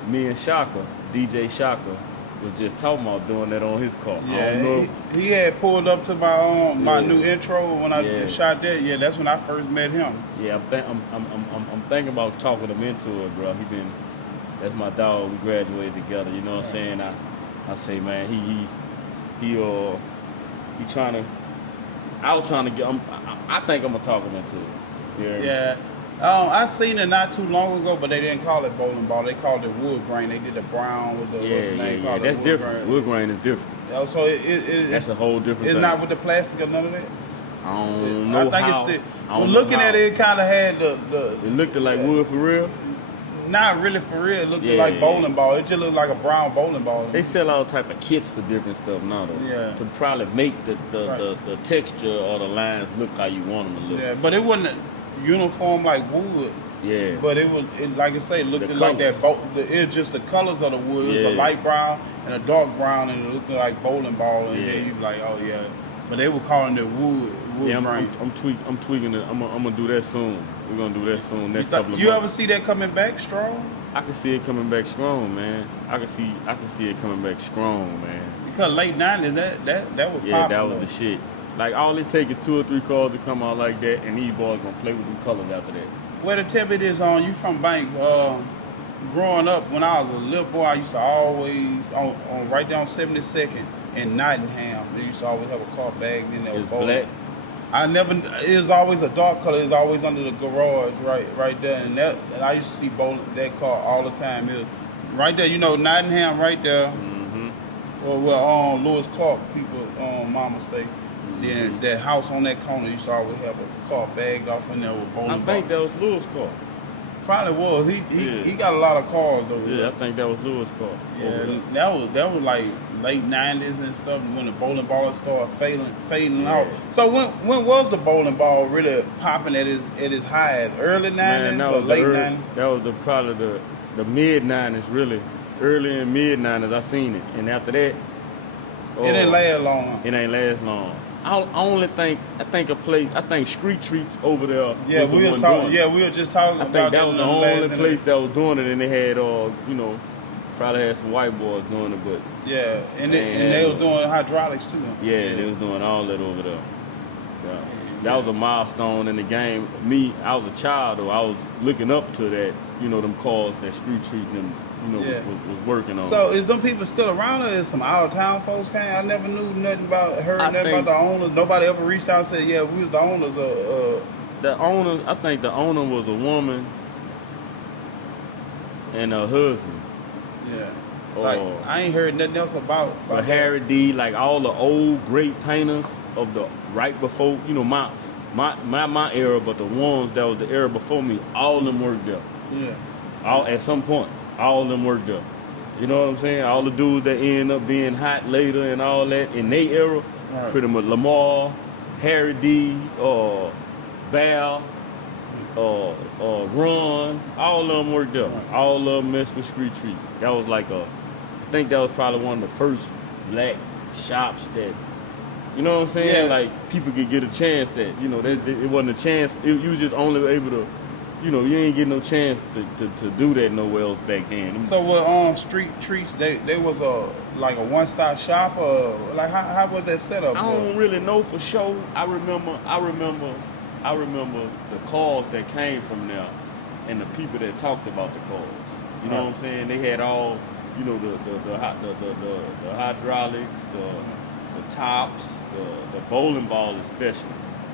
me and Shaka, DJ Shaka, was just talking about doing that on his car. Yeah, I don't know. he had pulled up to my new intro when I shot that. Yeah, that's when I first met him. Yeah, I'm thinking about talking him into it, bro. That's my dog. We graduated together. You know what I'm saying? I say, man, he trying to. I was trying to get. I think I'm gonna talk him into it. Yeah. I seen it not too long ago, but they didn't call it bowling ball. They called it wood grain. They did the brown with the name. Yeah. That's different. Wood grain is different. Yeah, so that's a whole different it's thing. not with the plastic or none of that? I don't know how. It's still, looking at it, it kind of had the. It looked like wood for real? Not really for real. It looked like bowling ball. It just looked like a brown bowling ball. They sell all type of kits for different stuff now, though. Yeah. To probably make the texture or the lines look how you want them to look. Yeah, but it wasn't uniform like wood. Yeah. But it like I say, it looked like that. It's just the colors of the wood. It was a light brown and a dark brown, and it looked like bowling ball. And then you be like, oh yeah. But they were calling it wood. Yeah, I'm tweaking it. I'm gonna do that soon. We're gonna do that soon. Next couple of months. You ever see that coming back strong? I can see it coming back strong, man. I can see it coming back strong, man. Because late '90s, that was yeah, popular. that was the shit. Like all it takes is 2 or 3 cars to come out like that, and these boys gonna play with them colors after that. Well, to tell me this, you from Banks. Growing up, when I was a little boy, I used to always on right down 72nd in Nottingham. They used to always have a car bagged in there. It's black. It was always a dark color. It was always under the garage, right there. And I used to see that car all the time. It was right there, Nottingham, right there. Mm-hmm. Or where Lewis Clark people, Mama stay. Mm-hmm. Then that house on that corner used to always have a car bagged off in there with bowling. I think that was Lewis Clark. Probably was. He got a lot of cars though. Yeah, I think that was Lewis Clark. Yeah, that was like late '90s and stuff when the bowling ball started fading out. So when was the bowling ball really popping at its highest? Early '90s or late '90s? That was probably the mid '90s, really. Early and mid '90s, I seen it, and after that, it didn't last long. It ain't last long. I think Street Treats over there. Yeah, we were just talking about that. That was the only place that was doing it, and they had probably had some white boys doing it, but yeah, and they was doing hydraulics too. Yeah, they was doing all that over there. Yeah. That was a milestone in the game. I was a child though. I was looking up to that, them cars that Street Treat them, was working on. So is them people still around, or is some out of town folks came? I never knew nothing about the owners. Nobody ever reached out and said, yeah, we was the owners of the owner, I think the owner was a woman and her husband. Yeah. Like I ain't heard nothing else about But Harry D, like all the old great painters of the right before, you know, my era, but the ones that was the era before me, all of them worked there. Yeah. All at some point, all of them worked there. You know what I'm saying? All the dudes that end up being hot later and all that in their era, Right. pretty much Lamar, Harry D, Val, Ron, all of them worked there. Right. All of them messed with street treats. That was like I think that was probably one of the first black shops that, you know what I'm saying? Yeah. Like people could get a chance at. You know, it wasn't a chance. You was just only able to, you know, you ain't get no chance to do that nowhere else back then. So with Street Treats, they was like a one-stop shop, or like how was that set up? I don't really know for sure. I remember the calls that came from there and the people that talked about the calls. You know what I'm saying? They had all, you know, the hydraulics, the tops, the bowling ball especially.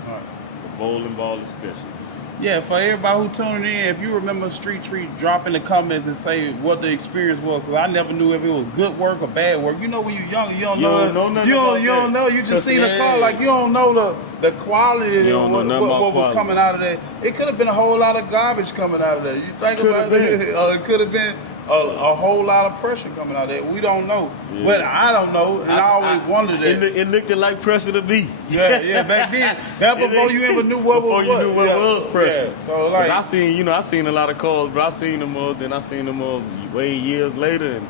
Right. The bowling ball especially. Yeah, for everybody who tuning in, if you remember Street Treat, drop in the comments and say what the experience was, because I never knew if it was good work or bad work. You know, when you're young, you don't know. You don't know. You just seen the car, like you don't know the quality of what was coming out of that. It could have been a whole lot of garbage coming out of that. You think about it, it could have been a whole lot of pressure coming out of that. We don't know. Yeah. But I don't know, and I always wondered that. It looked like pressure to me. Yeah, back then. That before you ever knew what was what. Before you knew what was pressure. Yeah, so like, I seen a lot of calls, but I seen them then I seen them way years later, and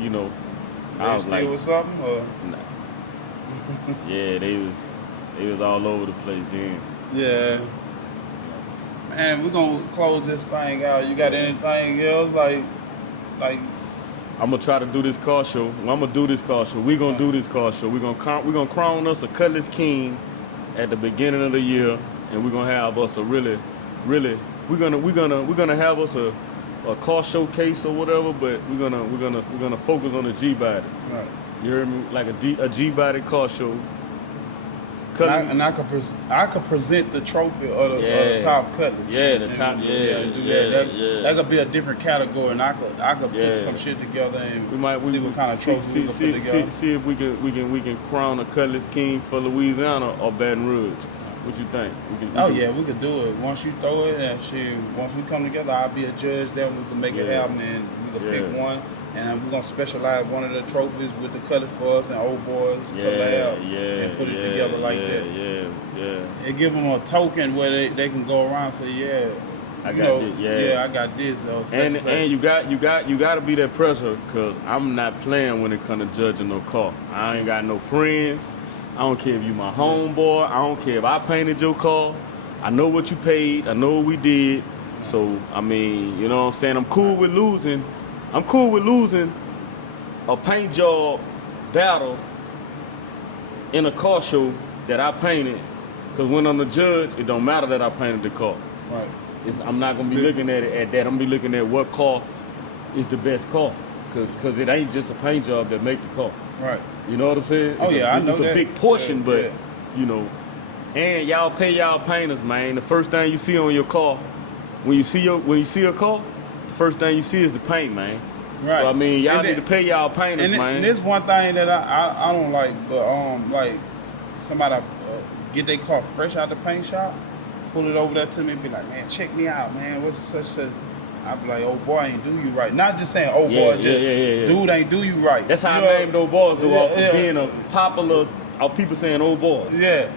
you know, I was like, with something, or? Nah. Yeah, they was all over the place then. Yeah. Man, we're gonna close this thing out. You got anything else like? I'm gonna try to do this car show. I'm gonna do this car show. We're gonna do this car show. We're gonna crown us a Cutlass King at the beginning of the year, and we're gonna have us a really we're gonna have us a car showcase or whatever. But we're gonna focus on the G bodies. Right. You heard me? Like a G body car show. And I could present the trophy of the top Cutlass. Yeah, the top. That could be a different category, and I could put some shit together and see what kind of trophy we can put together. See if we can crown a Cutlass King for Louisiana or Baton Rouge. What you think? We could do it. Once you throw it, and shit, once we come together, I'll be a judge. Then we can make it happen, and we can pick one. And we're gonna specialize one of the trophies with the Cutlass for us and Ol'Boys collab and put it together like that. Yeah. And give them a token where they can go around and say, I got this. And you got to be that pressure, because I'm not playing when it comes to judging no car. I ain't got no friends. I don't care if you my homeboy. I don't care if I painted your car. I know what you paid. I know what we did. So I mean, you know what I'm saying? I'm cool with losing a paint job battle in a car show that I painted, because when I'm the judge, it don't matter that I painted the car. Right. I'm not going to be looking at it at that. I'm going to be looking at what car is the best car, because it ain't just a paint job that make the car. Right. You know what I'm saying? I know it's a big portion, but, you know, and y'all pay y'all painters, man. The first thing you see on your car, when you see a car, the first thing you see is the paint, man. Right. So I mean, y'all need to pay y'all painters, man. And this one thing that I don't like, but like somebody get their car fresh out the paint shop, pull it over there to me, and be like, man, check me out, man. What's such? I be like, oh boy, ain't do you right. Not just saying, oh boy, dude ain't do you right. That's how I named Ol'Boys, though, off of being a popular. People saying old boy. Yeah.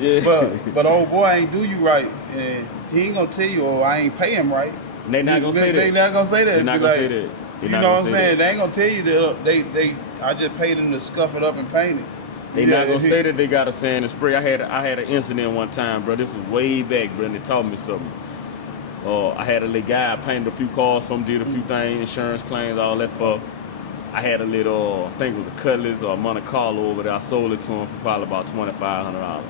But old boy ain't do you right, and he ain't gonna tell you, oh, I ain't pay him right. They not gonna say that. They not gonna say that. They not gonna say that. You know what I'm saying? They ain't gonna tell you that I just paid them to scuff it up and paint it. They not gonna say that they got a sand and spray. I had an incident one time, bro. This was way back, bro. And they taught me something. I had a little guy. I painted a few cars from, did a few things, insurance claims, all that for. I had a little, I think it was a Cutlass or a Monte Carlo over there. I sold it to him for probably about $2,500.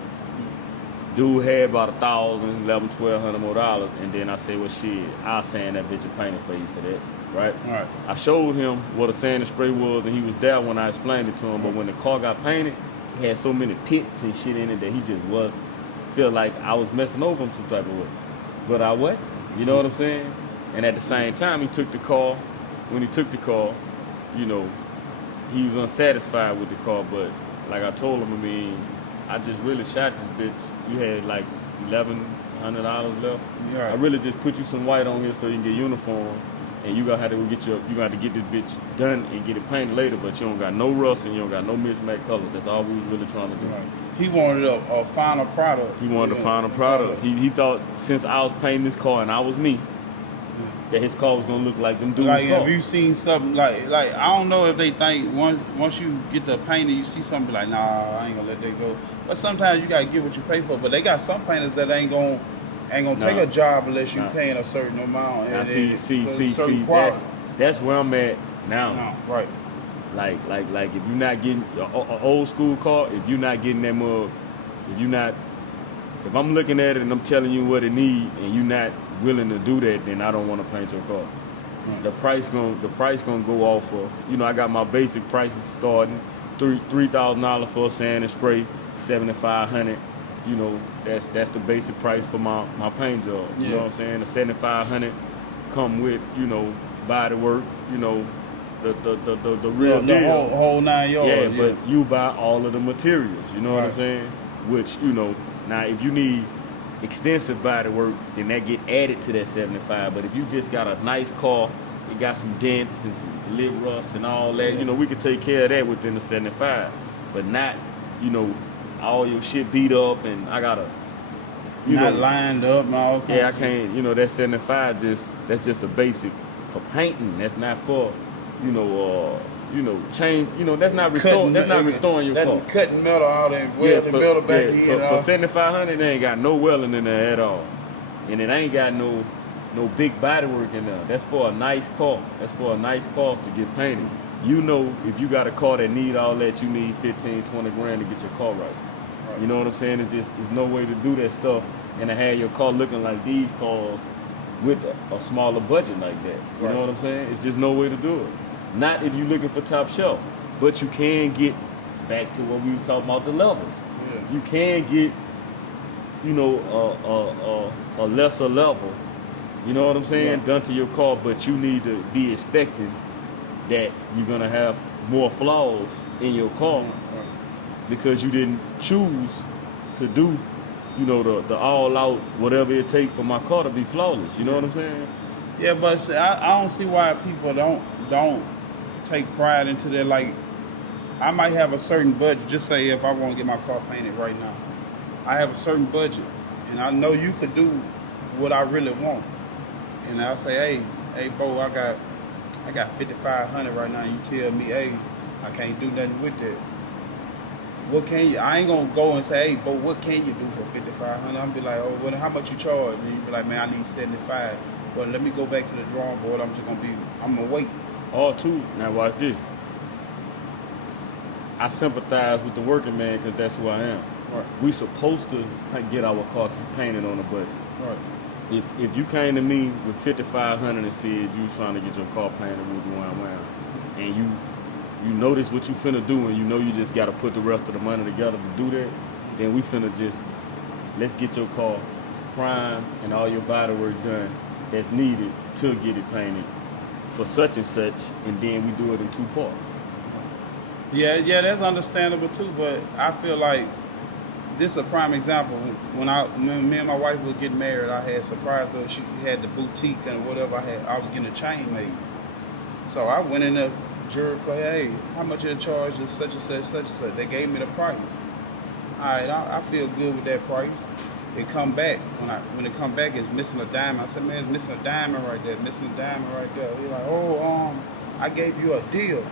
Dude had about $1,000, $1,100, $1,200 more dollars, and then I said, well, shit, I'll sand that bitch and paint it for you for that, right? Right. I showed him what a sand and spray was, and he was there when I explained it to him. But when the car got painted, it had so many pits and shit in it that he just felt like I was messing over him some type of way. but I what? You know what I'm saying? And at the same time, he took the car. When he took the car, you know, he was unsatisfied with the car. But like I told him, I mean, I just really shot this bitch. You had like $1,100 left. Yeah. I really just put you some white on here so you can get uniform. And you gonna have to get this bitch done and get it painted later, but you don't got no rust and you don't got no mismatched colors. That's all we was really trying to do. Right. He wanted a final product. He wanted a final product. He thought since I was painting this car and I was me, that his car was gonna look like them dudes' Like, car. have you seen something like I don't know if they think once you get the painting, you see something like, nah, I ain't gonna let that go. But sometimes you gotta get what you pay for. But they got some painters that ain't gonna take a job unless you paying a certain amount. Now, And see, quality. that's where I'm at now. No, right. Like if you're not getting an old school car, if you're not getting that mug, if I'm looking at it and I'm telling you what it need and you're not willing to do that, then I don't want to paint your car. Right. The price gonna go off of, I got my basic prices starting $3,000 for a sand and spray, $7,500. That's the basic price for my paint job. You know what I'm saying? The $7,500 come with, body work, the real The deal. whole 9 yards. Yeah, but you buy all of the materials, you know what I'm saying? Which, now if you need extensive body work, then that get added to that 75. But if you just got a nice car, it got some dents and some lip rust and all that, we could take care of that within the 75. But not, all your shit beat up and I gotta, not lined up and all kinds. Yeah, I can't, that 75 that's just a basic for painting. That's not for, change, that's not restoring. That's not restoring your car. Cutting metal out and welding metal back in. For 7,500, they ain't got no welding in there at all, and it ain't got no big body work in there. That's for a nice car. That's for a nice car to get painted. If you got a car that need all that, you need 15, 20 grand to get your car right. You know what I'm saying? It's no way to do that stuff and to have your car looking like these cars with a smaller budget like that. You know what I'm saying? It's just no way to do it. Not if you're looking for top shelf, but you can get back to what we was talking about, the levels. Yeah. You can get, a lesser level. You know what I'm saying? Done to your car, but you need to be expecting that you're gonna have more flaws in your car because you didn't choose to do, the all out whatever it takes for my car to be flawless. You know what I'm saying? Yeah, but see, I don't see why people don't take pride into that. Like, I might have a certain budget. Just say if I want to get my car painted right now, I have a certain budget, and I know you could do what I really want. And I'll say, hey, Bo, I got 5,500 right now. You tell me, hey, I can't do nothing with that. What can you? I ain't gonna go and say, hey, Bo, what can you do for 5,500? I'm be like, oh, well, how much you charge? And you be like, man, I need 75. Well, let me go back to the drawing board. I'm gonna wait. Now watch this. I sympathize with the working man because that's who I am. Right. We supposed to get our car painted on a budget. Right. If you came to me with 5,500 and said you trying to get your car painted with the wow, and you notice what you finna do and you just gotta put the rest of the money together to do that, then we finna let's get your car primed and all your body work done that's needed to get it painted for such and such, and then we do it in 2 parts. Yeah, that's understandable too, but I feel like this is a prime example. When me and my wife was getting married, I had surprised her. She had the boutique and whatever I was getting a chain made. So I went in the jury play, hey, how much you charge is such and such, such and such. They gave me the price. All right, I feel good with that price. It come back. When it come back, it's missing a diamond. I said, man, it's missing a diamond right there, missing a diamond right there. He's like, I gave you a deal.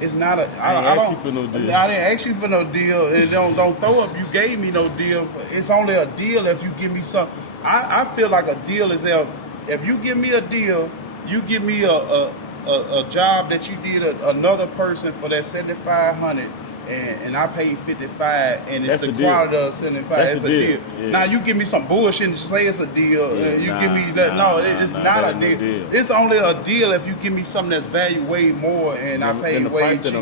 It's not a. I didn't ask you for no deal. I didn't ask you for no deal. And don't throw up. You gave me no deal. It's only a deal if you give me some. I feel like a deal is if you give me a deal, you give me a job that you did another person for that 7,500. And I paid 55, and it's the quality of 75. It's a deal. Yeah. Now you give me some bullshit and say it's a deal. Yeah, you give me that. It's not a deal. It's only a deal if you give me something that's valued way more, and I paid way cheap.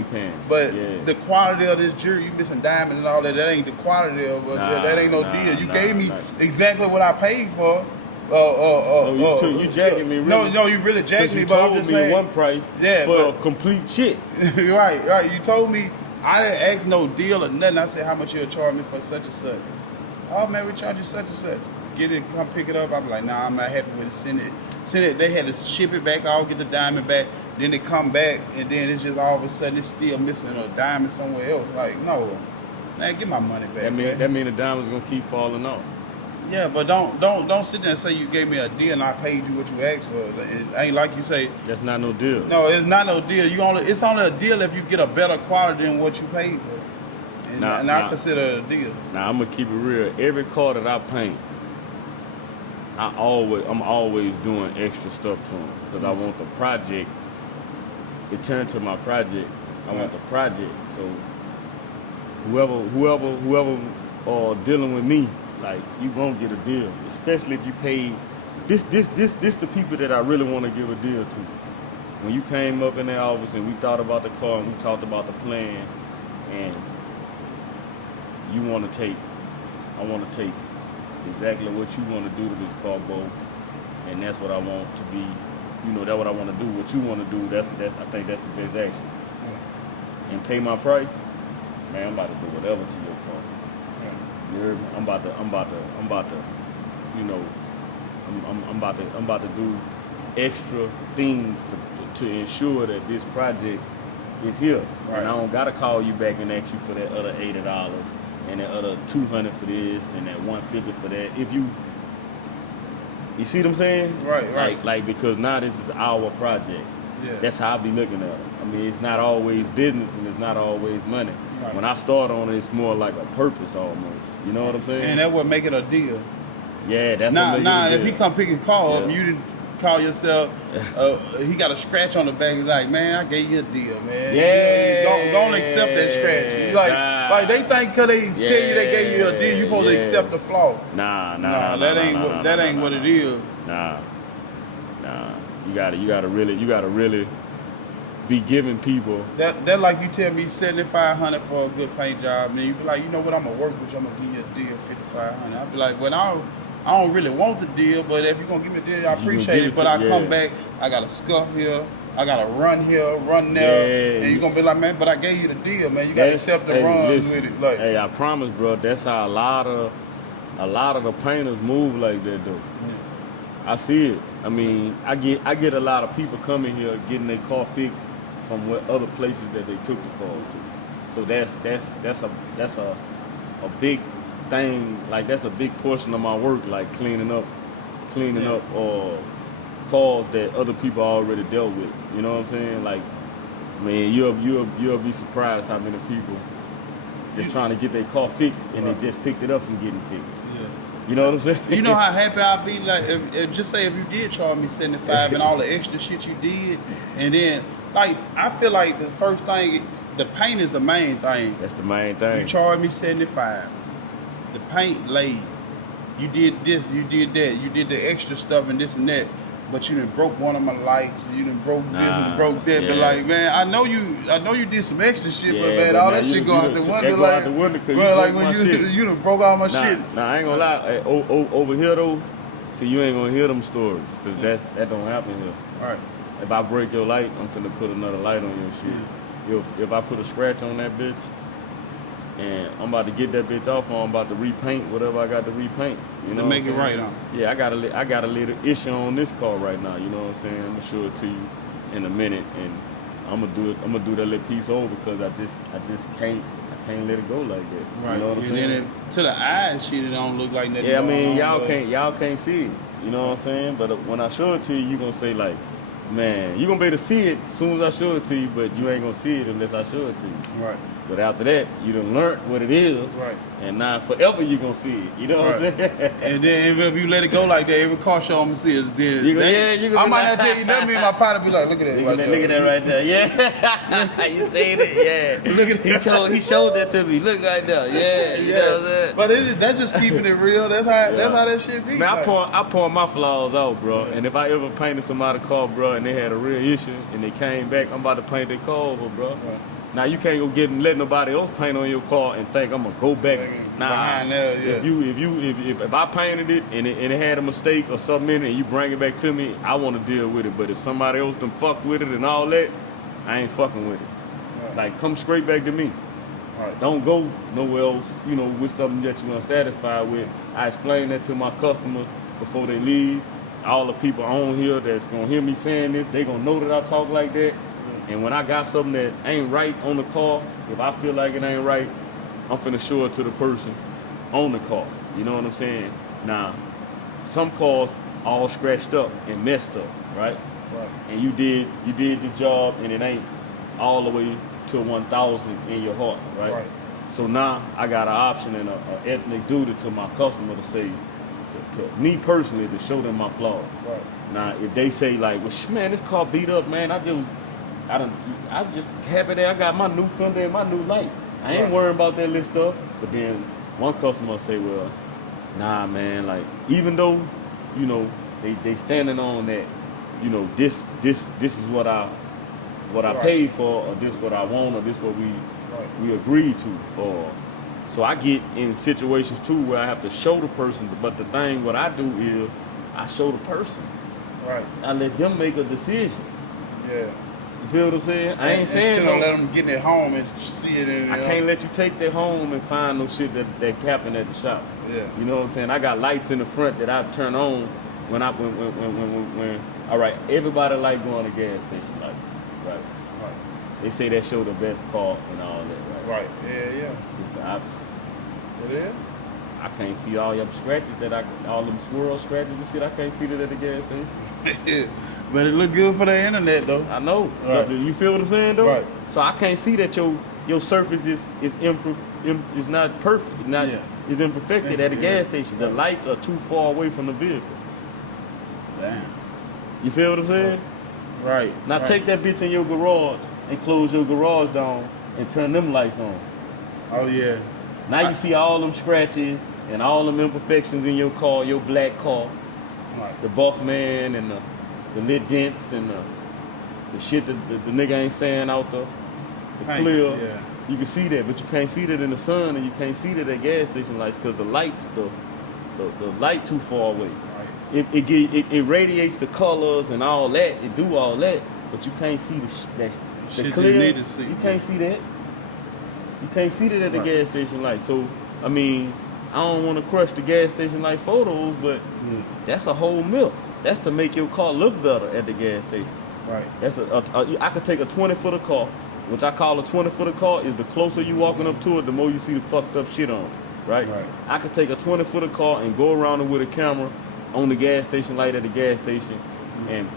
But the quality of this jewelry, you missing diamonds and all that. That ain't the quality of that. Ain't no deal. You gave me exactly what I paid for. You jacking me, really? No, you really jacked me. You But I'm told just me saying, one price for complete shit. right. You told me I didn't ask no deal or nothing. I said how much you'll charge me for such and such. Oh man, we charge you such and such. Get it, come pick it up. I'm like, nah, I'm not happy with it. Send it. They had to ship it back. I'll get the diamond back. Then they come back, and then it's just all of a sudden it's still missing a diamond somewhere else. Like, no, man, get my money back. That mean the diamond's gonna keep falling off. Yeah, but don't sit there and say you gave me a deal and I paid you what you asked for. It ain't like you say. That's not no deal. No, it's not no deal. It's only a deal if you get a better quality than what you paid for. And I consider it a deal. Now I'm gonna keep it real. Every car that I paint, I'm always doing extra stuff to them because I want the project. It turned to my project. I want the project. So whoever dealing with me, like, you gonna get a deal, especially if you paid. This the people that I really want to give a deal to. When you came up in the office and we thought about the car and we talked about the plan, and I want to take exactly what you want to do to this car, Bo, and that's what I want to be. That's what I want to do. What you want to do, that's I think that's the best action. And pay my price, man. I'm about to do whatever to your car. You heard me? I'm about to do extra things to ensure that this project is here. Right. And I don't gotta call you back and ask you for that other $80 and that other $200 for this and that $150 for that. If you see what I'm saying? Right. Like because now this is our project. Yeah. That's how I be looking at it. I mean, it's not always business and it's not always money. Right. When I start on it, it's more like a purpose almost. You know what I'm saying? And that would make it a deal. Yeah, that's what make it a deal. If he come pick a car up, you didn't call yourself, he got a scratch on the back. He's like, man, I gave you a deal, man. Yeah. Don't accept that scratch. Like they think because they tell you they gave you a deal, you supposed to accept the flaw. Nah, that ain't what it is. Nah. You gotta really be giving people that like you tell me $7,500 for a good paint job, and then you be like, you know what, I'm gonna work with you, I'm gonna give you a deal $5,500. I'll be like, well, I don't really want the deal, but if you're gonna give me a deal, I appreciate it. But I come back, I got a scuff here, I got to run here, run there, and you're gonna be like, man, but I gave you the deal, man. You gotta accept the run with it. Like, hey, I promise, bro, that's how a lot of the painters move like that, though. Yeah. I see it. I mean, I get a lot of people coming here getting their car fixed from what other places that they took the cars to. So that's a big thing. Like, that's a big portion of my work, like cleaning up or cars that other people already dealt with. You know what I'm saying? Like, man, you'll be surprised how many people just trying to get their car fixed and they just picked it up from getting fixed. Yeah. You know what I'm saying? You know how happy I'd be, like, if just say if you did charge me $75 and all the extra shit you did, and then, like, I feel like the first thing, the paint is the main thing. That's the main thing. You charged me $75. The paint laid. You did this, you did that, you did the extra stuff and this and that. But you done broke one of my lights, and you done broke this and broke that. Yeah. But like, man, I know you did some extra shit, but man, all that shit go out the window. Like, bro, like when you done broke all my shit. Nah, I ain't gonna lie. Hey, over here though, see, you ain't gonna hear them stories, cause that don't happen here. All right. If I break your light, I'm finna put another light on your shit. If I put a scratch on that bitch, and I'm about to get that bitch off, or I'm about to repaint whatever I got to repaint. You know, to make it right, huh? Yeah, I got a little issue on this car right now. You know what I'm saying? I'm gonna show it to you in a minute, and I'm gonna do that little piece over because I just can't let it go like that. Right. You know what I'm saying? To the eyes, shit, it don't look like nothing. Yeah, I mean, y'all can't see it. You know what I'm saying? But when I show it to you, you gonna say like, man, you gonna be able to see it as soon as I show it to you, but you ain't gonna see it unless I show it to you. Right. But after that, you done learned what it is. Right. And now forever you gonna see it. You know what I'm saying? And then if you let it go like that, every car show I'm gonna see it. Then I might not tell you nothing. Me and my partner be like, look at that. Look at that right there. Yeah. You seen it? Yeah. Look at that. He showed that to me. Look right there. Yeah. You know what I'm saying? But that's just keeping it real. That's how that shit be. Man, I point my flaws out, bro. And if I ever painted somebody's car, bro, and they had a real issue and they came back, I'm about to paint their car over, bro. Right. Now you can't go get and let nobody else paint on your car and think I'm gonna go back. Nah, behind there, yeah. if I painted it and it had a mistake or something in it and you bring it back to me, I want to deal with it. But if somebody else done fucked with it and all that, I ain't fucking with it. Right. Like come straight back to me. Right. Don't go nowhere else, you know, with something that you're unsatisfied with. I explain that to my customers before they leave. All the people on here that's gonna hear me saying this, they gonna know that I talk like that. And when I got something that ain't right on the car, if I feel like it ain't right, I'm finna show it to the person on the car. You know what I'm saying? Now, some cars all scratched up and messed up, right? Right. And you did your job, and it ain't all the way to 1,000 in your heart, right? Right. So now I got an option and an ethnic duty to my customer to say, to me personally, to show them my flaws. Right. Now, if they say like, well, man, this car beat up, man, I'm just happy that I got my new fender and my new light. I ain't worrying about that little stuff. But then one customer will say, well, nah, man, like, even though, you know, they standing on that, you know, this is what I paid for, or this what I want, or this what we agreed to, or so I get in situations too where I have to show the person. But the thing what I do is I show the person. Right. I let them make a decision. Yeah. You feel what I'm saying? I ain't saying no. Let them get it home and see it in. I can't let you take that home and find no shit that happened at the shop. Yeah. You know what I'm saying? I got lights in the front that I turn on when all right, everybody like going to gas station lights. Right. Right. They say that show the best car and all that, right? Right. Yeah. It's the opposite. It is. I can't see all them scratches all them swirl scratches and shit. I can't see that at the gas station. But it look good for the internet though. I know. Right. You feel what I'm saying though? Right. So I can't see that your surface is not perfect. Is imperfected at a gas station. The lights are too far away from the vehicle. Damn. You feel what I'm saying? Right. Now take that bitch in your garage and close your garage down and turn them lights on. Oh yeah. Now you see all them scratches and all them imperfections in your car, your black car. Right. The buff man and the lit dents and the shit that the nigga ain't saying out the Paint, clear. yeah. You can see that, but you can't see that in the sun, and you can't see that at gas station lights because the lights, the light too far away. Right. It radiates the colors and all that. It do all that, but you can't see the Shit clear. you need to see. You can't see that. You can't see that at the gas station light. So I mean, I don't want to crush the gas station light photos, but that's a whole myth. That's to make your car look better at the gas station. Right. That's I could take a 20-footer car, which I call a 20-footer car. Is the closer you walking up to it, the more you see the fucked up shit on it. Right. Right. I could take a 20-footer car and go around it with a camera on the gas station light at the gas station, and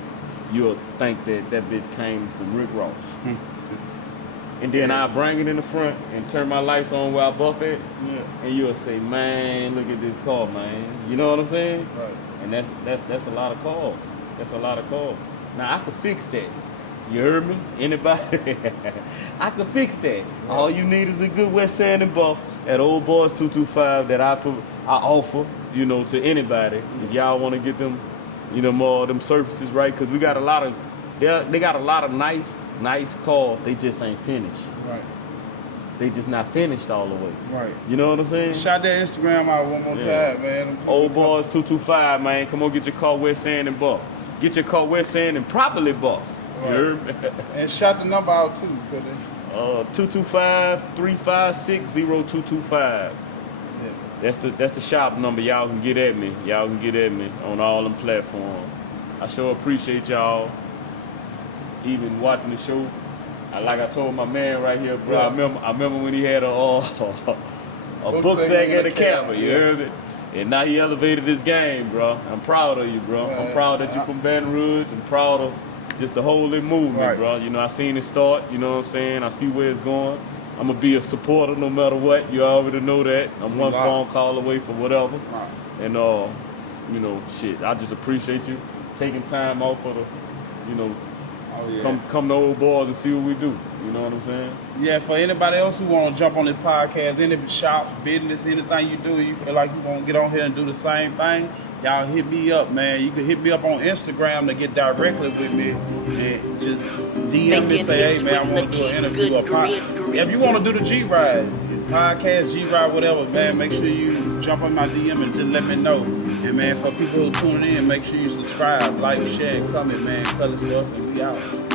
you'll think that bitch came from Rick Ross. And then I bring it in the front and turn my lights on where I buff it, and you'll say, man, look at this car, man. You know what I'm saying? Right. And that's a lot of cars. That's a lot of cars. Now I could fix that. You heard me? Anybody? I could fix that. Right. All you need is a good wet sand and buff at Ol'Boys 225 that I offer, you know, to anybody. If y'all want to get them, you know, more of them surfaces right, because we got a lot of they got a lot of nice cars. They just ain't finished. Right. They just not finished all the way. Right. You know what I'm saying? Shout that Instagram out one more time, man. Ol'Boys 225, man. Come on, get your car wet sand and buff. Get your car wet sand and properly buff. Right. You heard me? And shout the number out too, 225-356-0225. Yeah. That's the shop number. Y'all can get at me. Y'all can get at me on all them platforms. I sure appreciate y'all even watching the show. Like I told my man right here, bro. Yeah. I remember when he had a book sack at the camera. You heard me? And now he elevated his game, bro. I'm proud of you, bro. I'm proud that you from Baton Rouge. I'm proud of just the whole movement, bro. You know, I seen it start. You know what I'm saying? I see where it's going. I'm gonna be a supporter no matter what. You already know that. I'm one phone call away from whatever. And you know, shit. I just appreciate you taking time off for the, you know, Oh, yeah. Come to Ol'Boys and see what we do. You know what I'm saying? Yeah, for anybody else who want to jump on this podcast, any shops, business, anything you do, you feel like you want to get on here and do the same thing, y'all hit me up, man. You can hit me up on Instagram to get directly with me and just DM me and say, hey, man, I want to do an interview. If you want to do the G-Ride, podcast, G-Ride, whatever, man, make sure you jump on my DM and just let me know. And, man, for people who tuning in, make sure you subscribe, like, share, and comment, man. Cutlass for us, and we out.